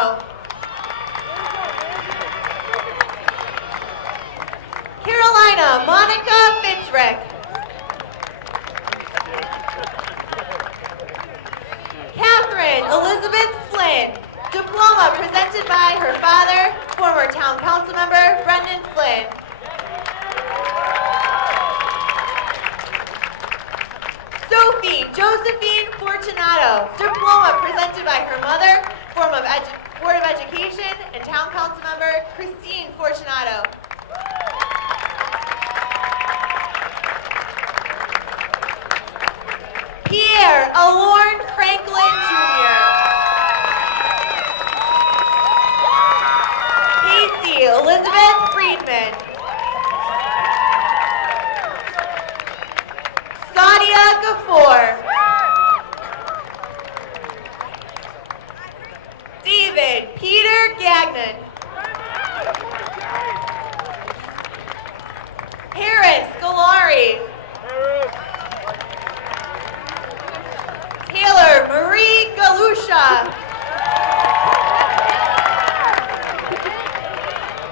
Carolina Monica Fitzrick. Catherine Elizabeth Flynn. Diploma presented by her father, former town council member Brendan Flynn. Sophie Josephine Fortunato. Diploma presented by her mother, former Board of Education and town council member Christine Fortunato. Pierre Alorn Franklin Jr. Casey Elizabeth Friedman. Sadia Gafour. David Peter Gagnon. Harris Galari. Taylor Marie Galusha.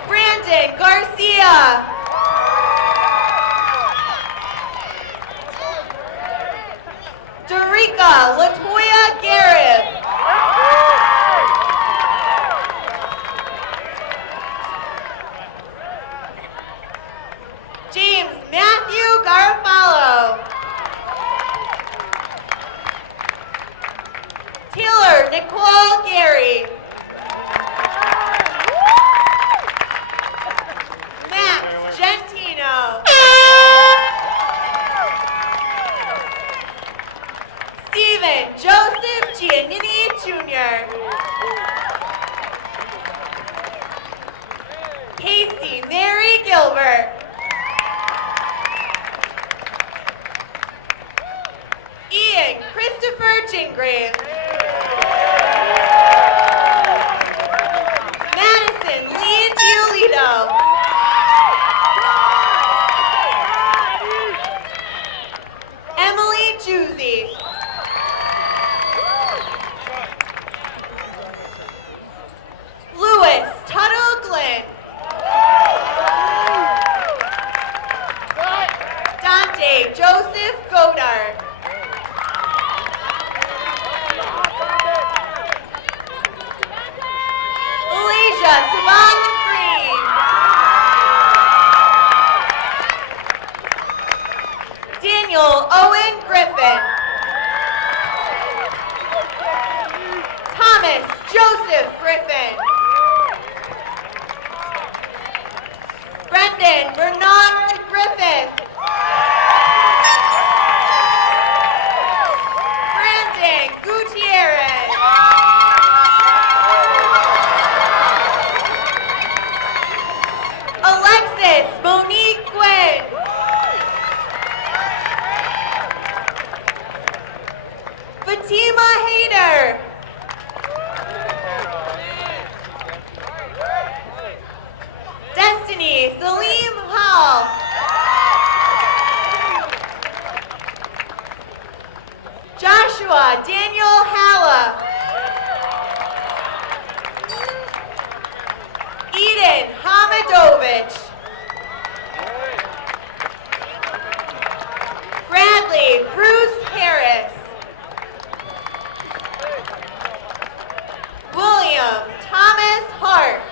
Brandon Garcia. Dorica Latoya Garib. James Matthew Garofalo. Taylor Nicole Savon Green. Daniel Owen Griffin. Thomas Joseph Griffin. Brendan Bernard Griffith. Brandon Gutierrez. Alexis Monique Gwynn. Fatima Hayder. Destiny Salim Hall. Joshua Daniel Halla. Eden Hamidovich. Bradley Bruce Harris. William Thomas Hart.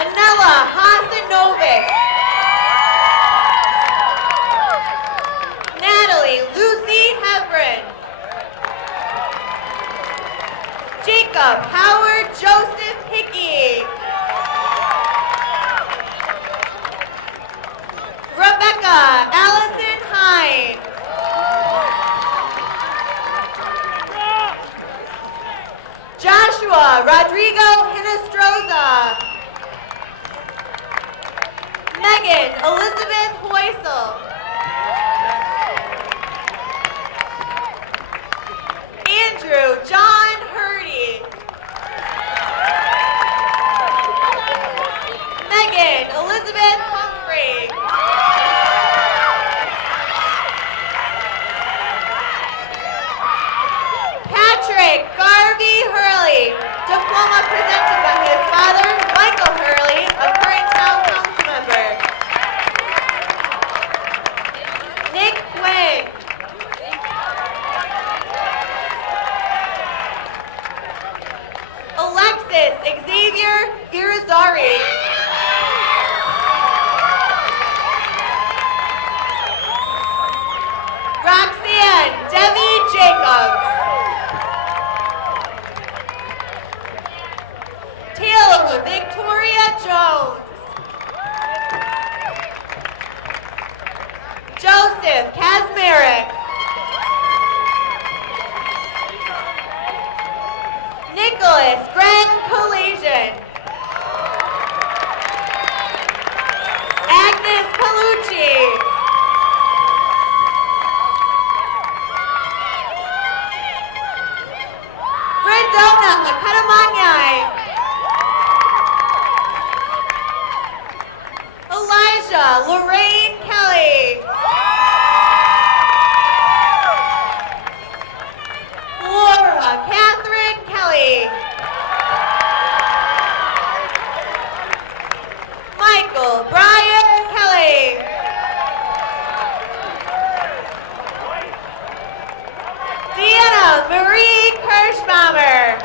Anela Hasanovic. Natalie Lucy Hebron. Jacob Howard Joseph Hickey. Rebecca Allison Hine. Joshua Rodrigo Hinestroza. Megan Elizabeth Hoysel. Andrew John Hurdy. Megan Elizabeth Humphrey. Patrick Garvey Hurley. Diploma presented by his father, Michael Hurley, a current town council member. Nick Quinn. Alexis Xavier Irizarry. Roxanne Debbie Jacobs. Taylor Victoria Jones. Joseph Kazmarek. Nicholas Greg Collegian. Agnes Palucci. Redona Katamanyai. Elijah Lorraine Kelly. Laura Catherine Kelly. Michael Brian Kelly. Deanna Marie Kirschbaumer.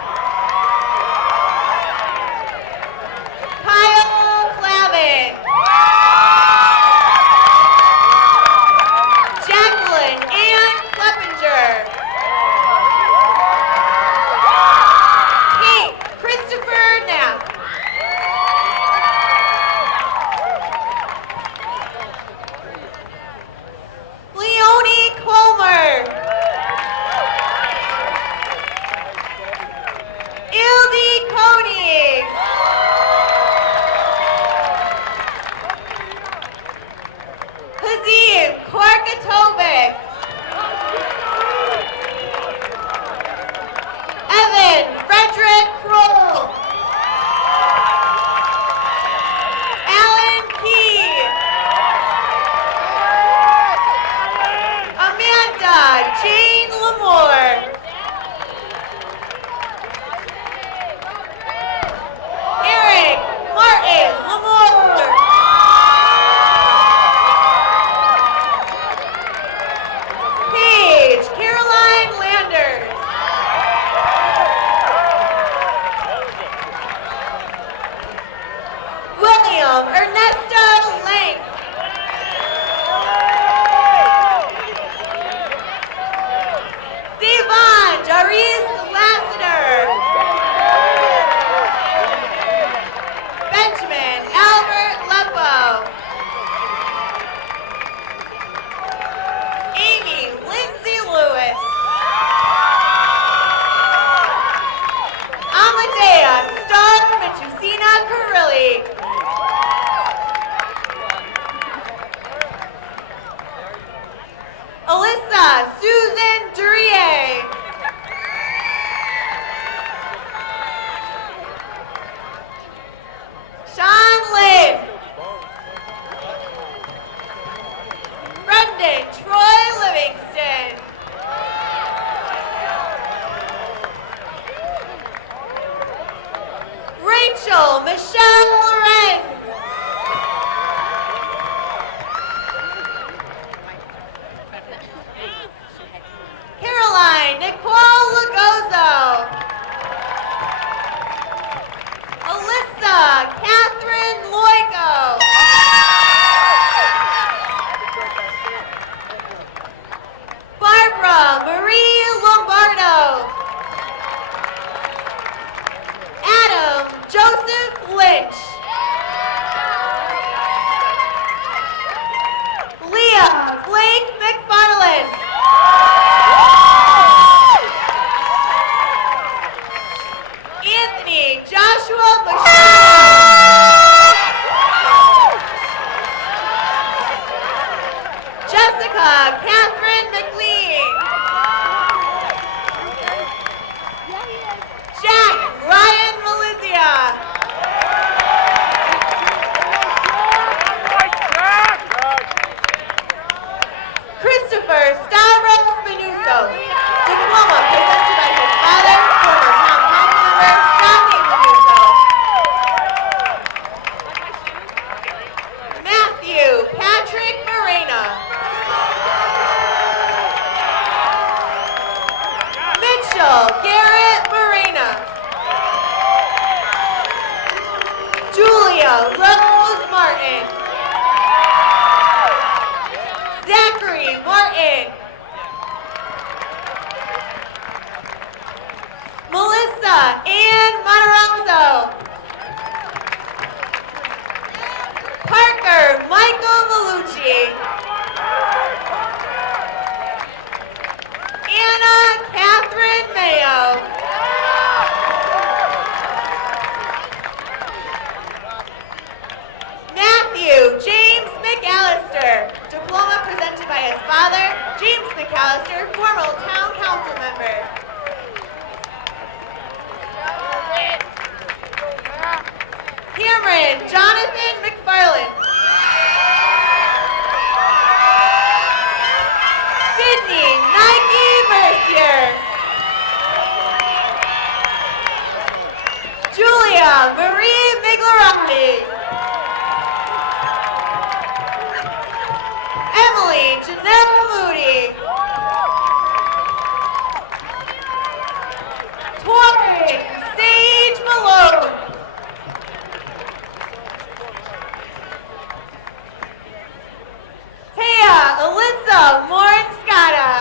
Kyle Flavin. Jacqueline Ann Kleppinger. Kate Christopher Knapp. Leonie Colmer. Ildi Coney. Hazim Korkatovic. Evan Frederick Kroll. Alan Key. Amanda Jane Lamore. Eric Martin Lamore. Paige Caroline Landers. Matusina Carilli. Alyssa Susan Durier. Sean Lynn. Brendan Troy Livingston. Rachel Michelle Lorenz. Caroline Nicole Lugozo. Alyssa Catherine Loico. Barbara Marie Lombardo. Adam Joseph Lynch. Leah Blake McFarland. Anthony Joshua Jessica Catherine McLean. Jack Ryan Malizia. Christopher Stavros Manusos. Diploma presented by his father, former town council member Stanley Manusos. Matthew Patrick Morena. Mitchell Garrett Morena. Julia Rose Martin. Zachary Martin. Melissa Ann Matarazzo. Parker Michael Malucci. Anna Catherine Mayo. Matthew James McAllister. Diploma presented by his father, James McAllister, former town council member. Cameron Jonathan McFarland. Sydney Nike Mercier. Julia Marie Miglarati. Emily Janelle Moody. Torrin Sage Malone. Taya Alyssa Morin-Scotta.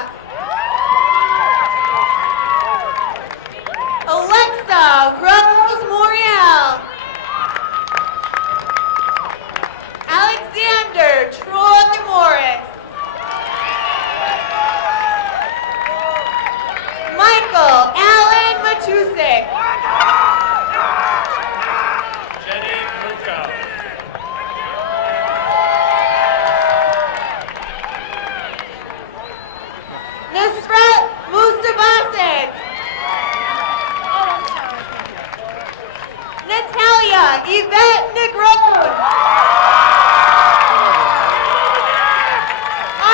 Alexa Rose Morial. Alexander Troy Morris. Michael Allen Matusik. Jenny Muko. Nusrat Mustabasic. Natalia Yvette Negron.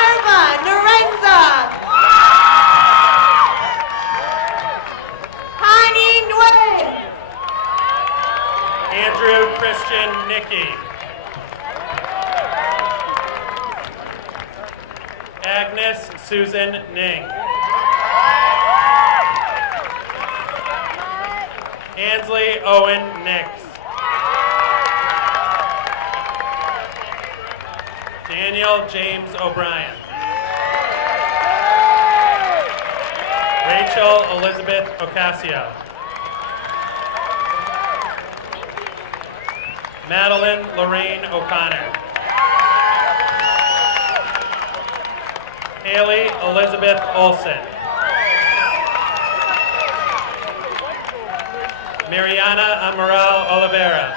Arma Narenza. Connie Nguyen. Andrew Christian Nicky. Agnes Susan Ning. Ansley Owen Nix. Daniel James O'Brien. Rachel Elizabeth Ocasio. Madeline Lorraine O'Connor. Haley Elizabeth Olson. Mariana Amaral Oliveira.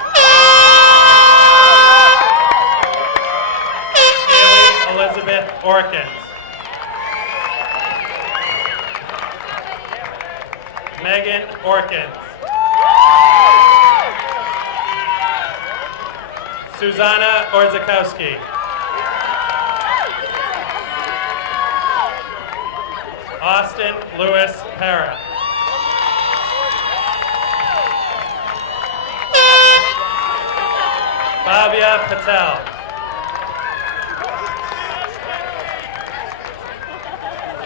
Haley Elizabeth Orkins. Megan Orkins. Susanna Orzakowski. Austin Lewis Parra. Bhavya Patel.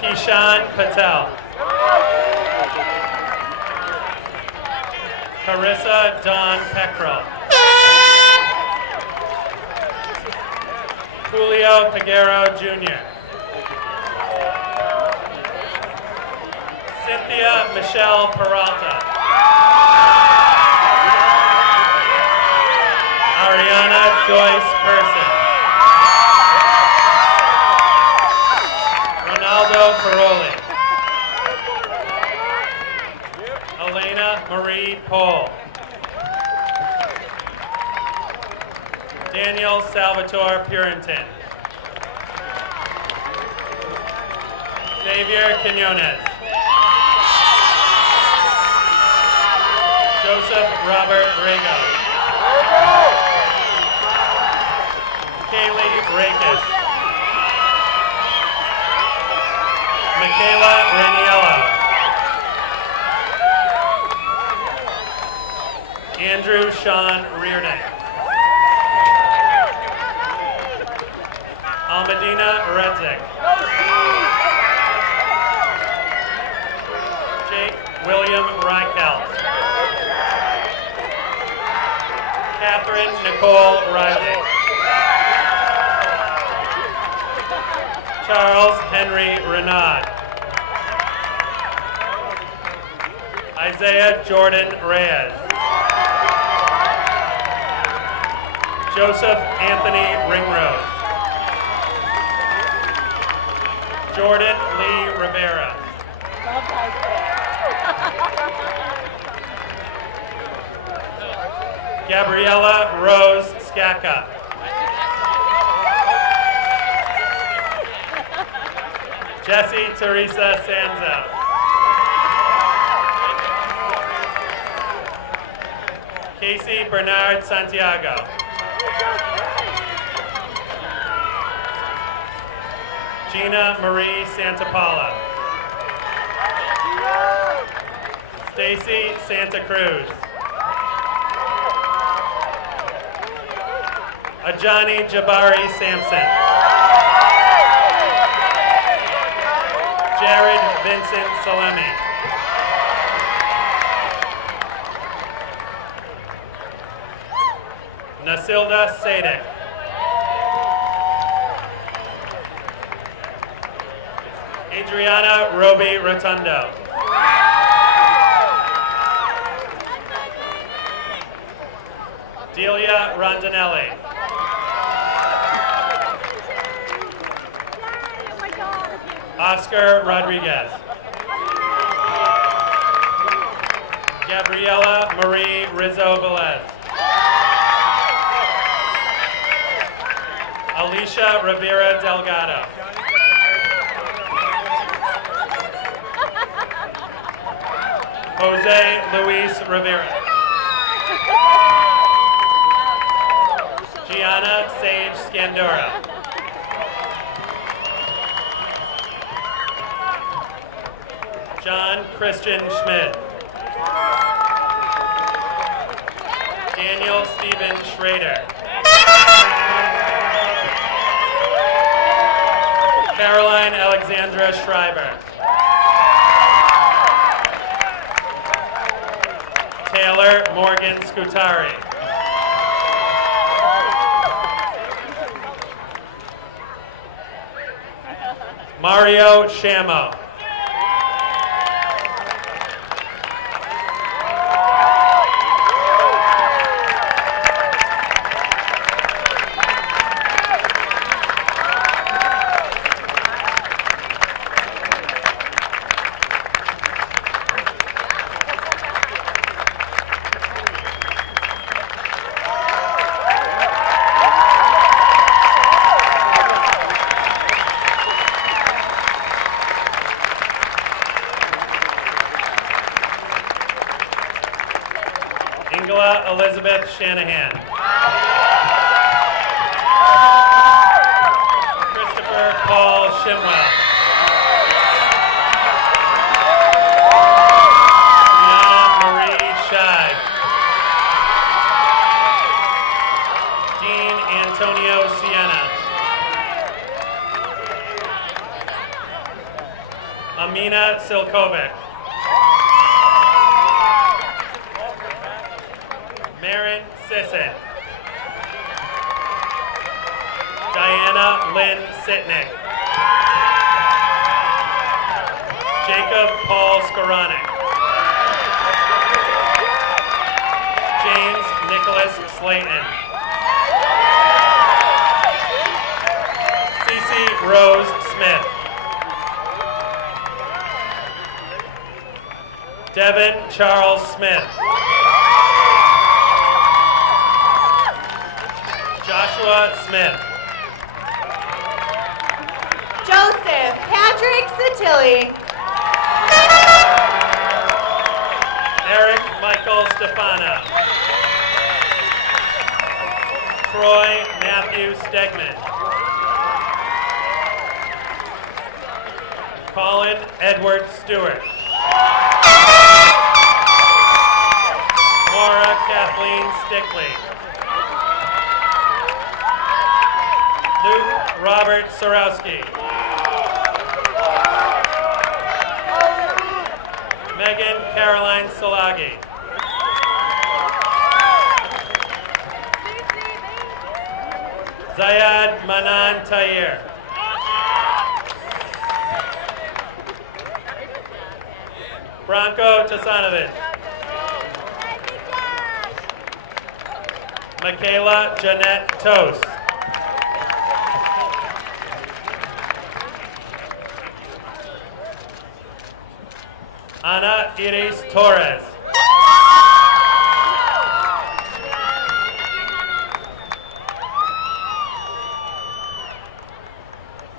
Kishan Patel. Carissa Dawn Peckrell. Julio Peguero Jr. Cynthia Michelle Peralta. Ariana Joyce Person. Ronaldo Paroli. Elena Marie Pohl. Daniel Salvatore Purinton. Xavier Quinones. Joseph Robert Rego. Kaylee Rakes. Michaela Raniello. Andrew Sean Reardon. Almadina Redzik. Jake William Reichelt. Catherine Nicole Riley. Charles Henry Renaud. Isaiah Jordan Reyes. Joseph Anthony Ringrose. Jordan Lee Rivera. Gabriella Rose Skaka. Jessie Teresa Sanzo. Casey Bernard Santiago. Gina Marie Santapaula. Stacy Santa Cruz. Ajani Jabari Sampson. Jared Vincent Salemi. Nasilda Sadek. Adriana Roby Rotundo. Delia Rondinelli. Oscar Rodriguez. Gabriela Marie Rizzo Velez. Alicia Rivera Delgado. Jose Luis Rivera. Gianna Sage Scandura. John Christian Schmidt. Daniel Stephen Schrader. Caroline Alexandra Schreiber. Taylor Morgan Scutari. Mario Shamo. Ingela Elizabeth Shanahan. Christopher Paul Shimwell. Brianna Marie Scheib. Dean Antonio Sienna. Amina Silkovic. Marin Sisson. Diana Lynn Sitnick. Jacob Paul Skoranek. James Nicholas Slayton. Cece Rose Smith. Devin Charles Smith. Joshua Smith. Joseph Patrick Satilli. Eric Michael Stefano. Troy Matthew Stegman. Colin Edward Stewart. Laura Kathleen Stickley. Luke Robert Sorowski. Megan Caroline Salagi. Zayad Manan Tayer. Branko Tasanovic. Michaela Jeanette Toast. Ana Iris Torres.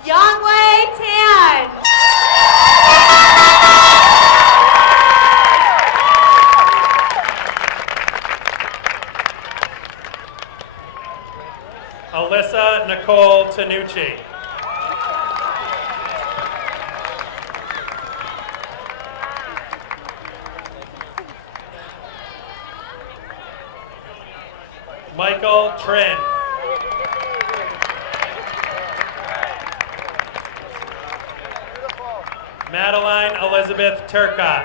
Yongwei Tan. Alyssa Nicole Tanucci. Michael Trin. Madeline Elizabeth Turcott.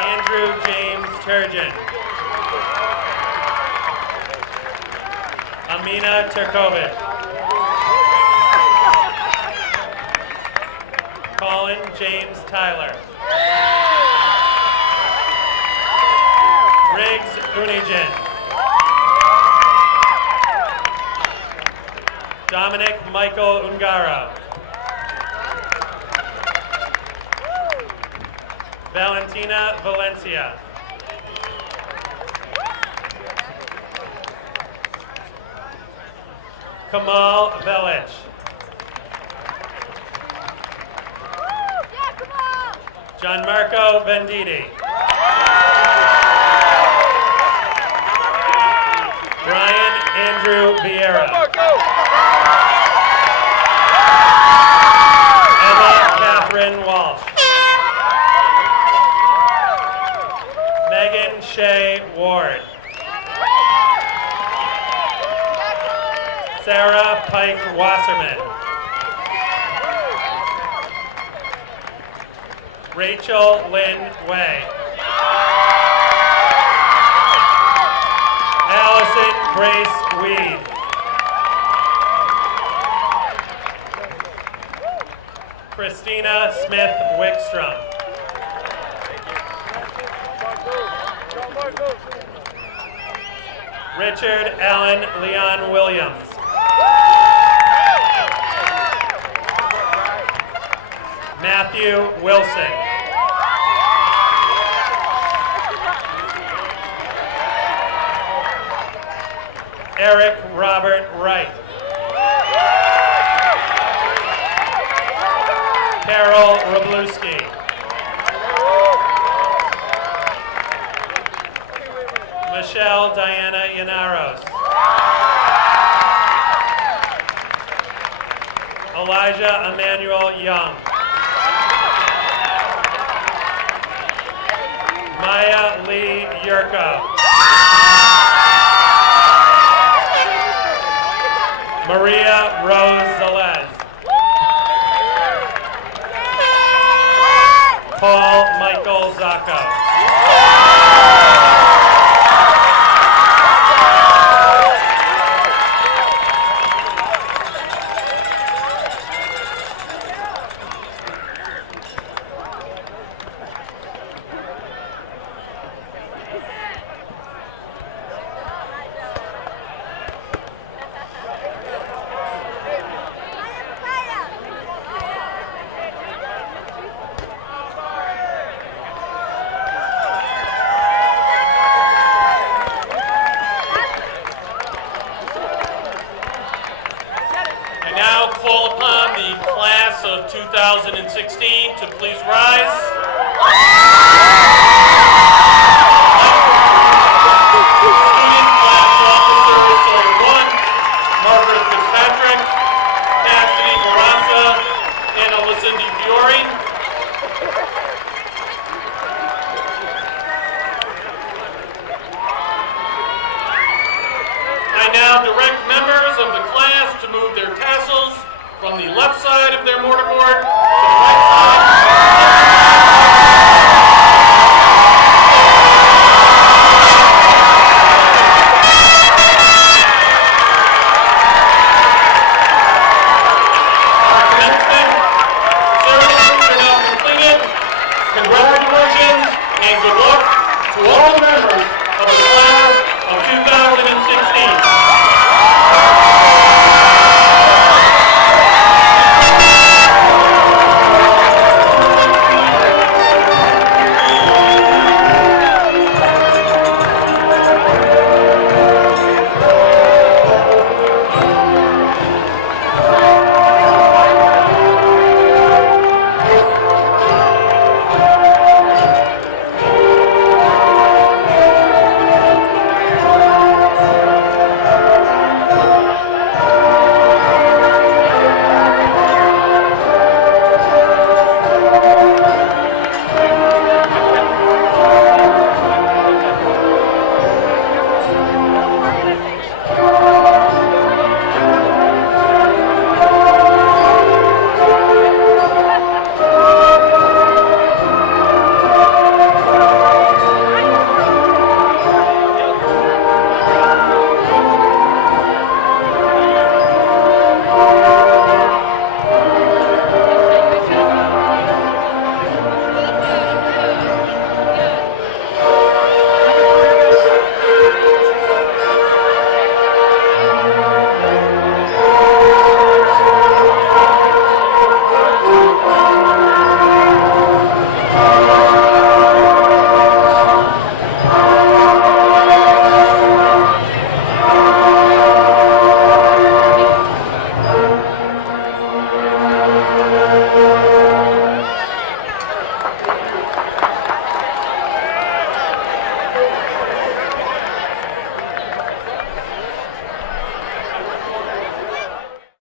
Andrew James Turgeon. Amina Turkovic. Colin James Tyler. Riggs Unigen. Dominic Michael Ungaro. Valentina Valencia. Kamal Velich. Gianmarco Venditti. Brian Andrew Vieira. Emma Catherine Walsh. Megan Shea Ward. Sarah Pike Wasserman. Rachel Lynn Way. Allison Grace Weed. Christina Smith Wickstrom. Richard Allen Leon Williams. Matthew Wilson. Eric Robert Wright. Carol Robluski. Michelle Diana Yanaros. Elijah Emmanuel Young. Maya Lee Yurko. Maria Rose Zelez. Paul Michael Zacco. Call upon the class of 2016 to please rise. Student class officers are 1, Margaret Fitzpatrick, Cassidy Barassa, and Alyssa DiFiore. I now direct members of the class to move their tassels from the left side of their mortarboard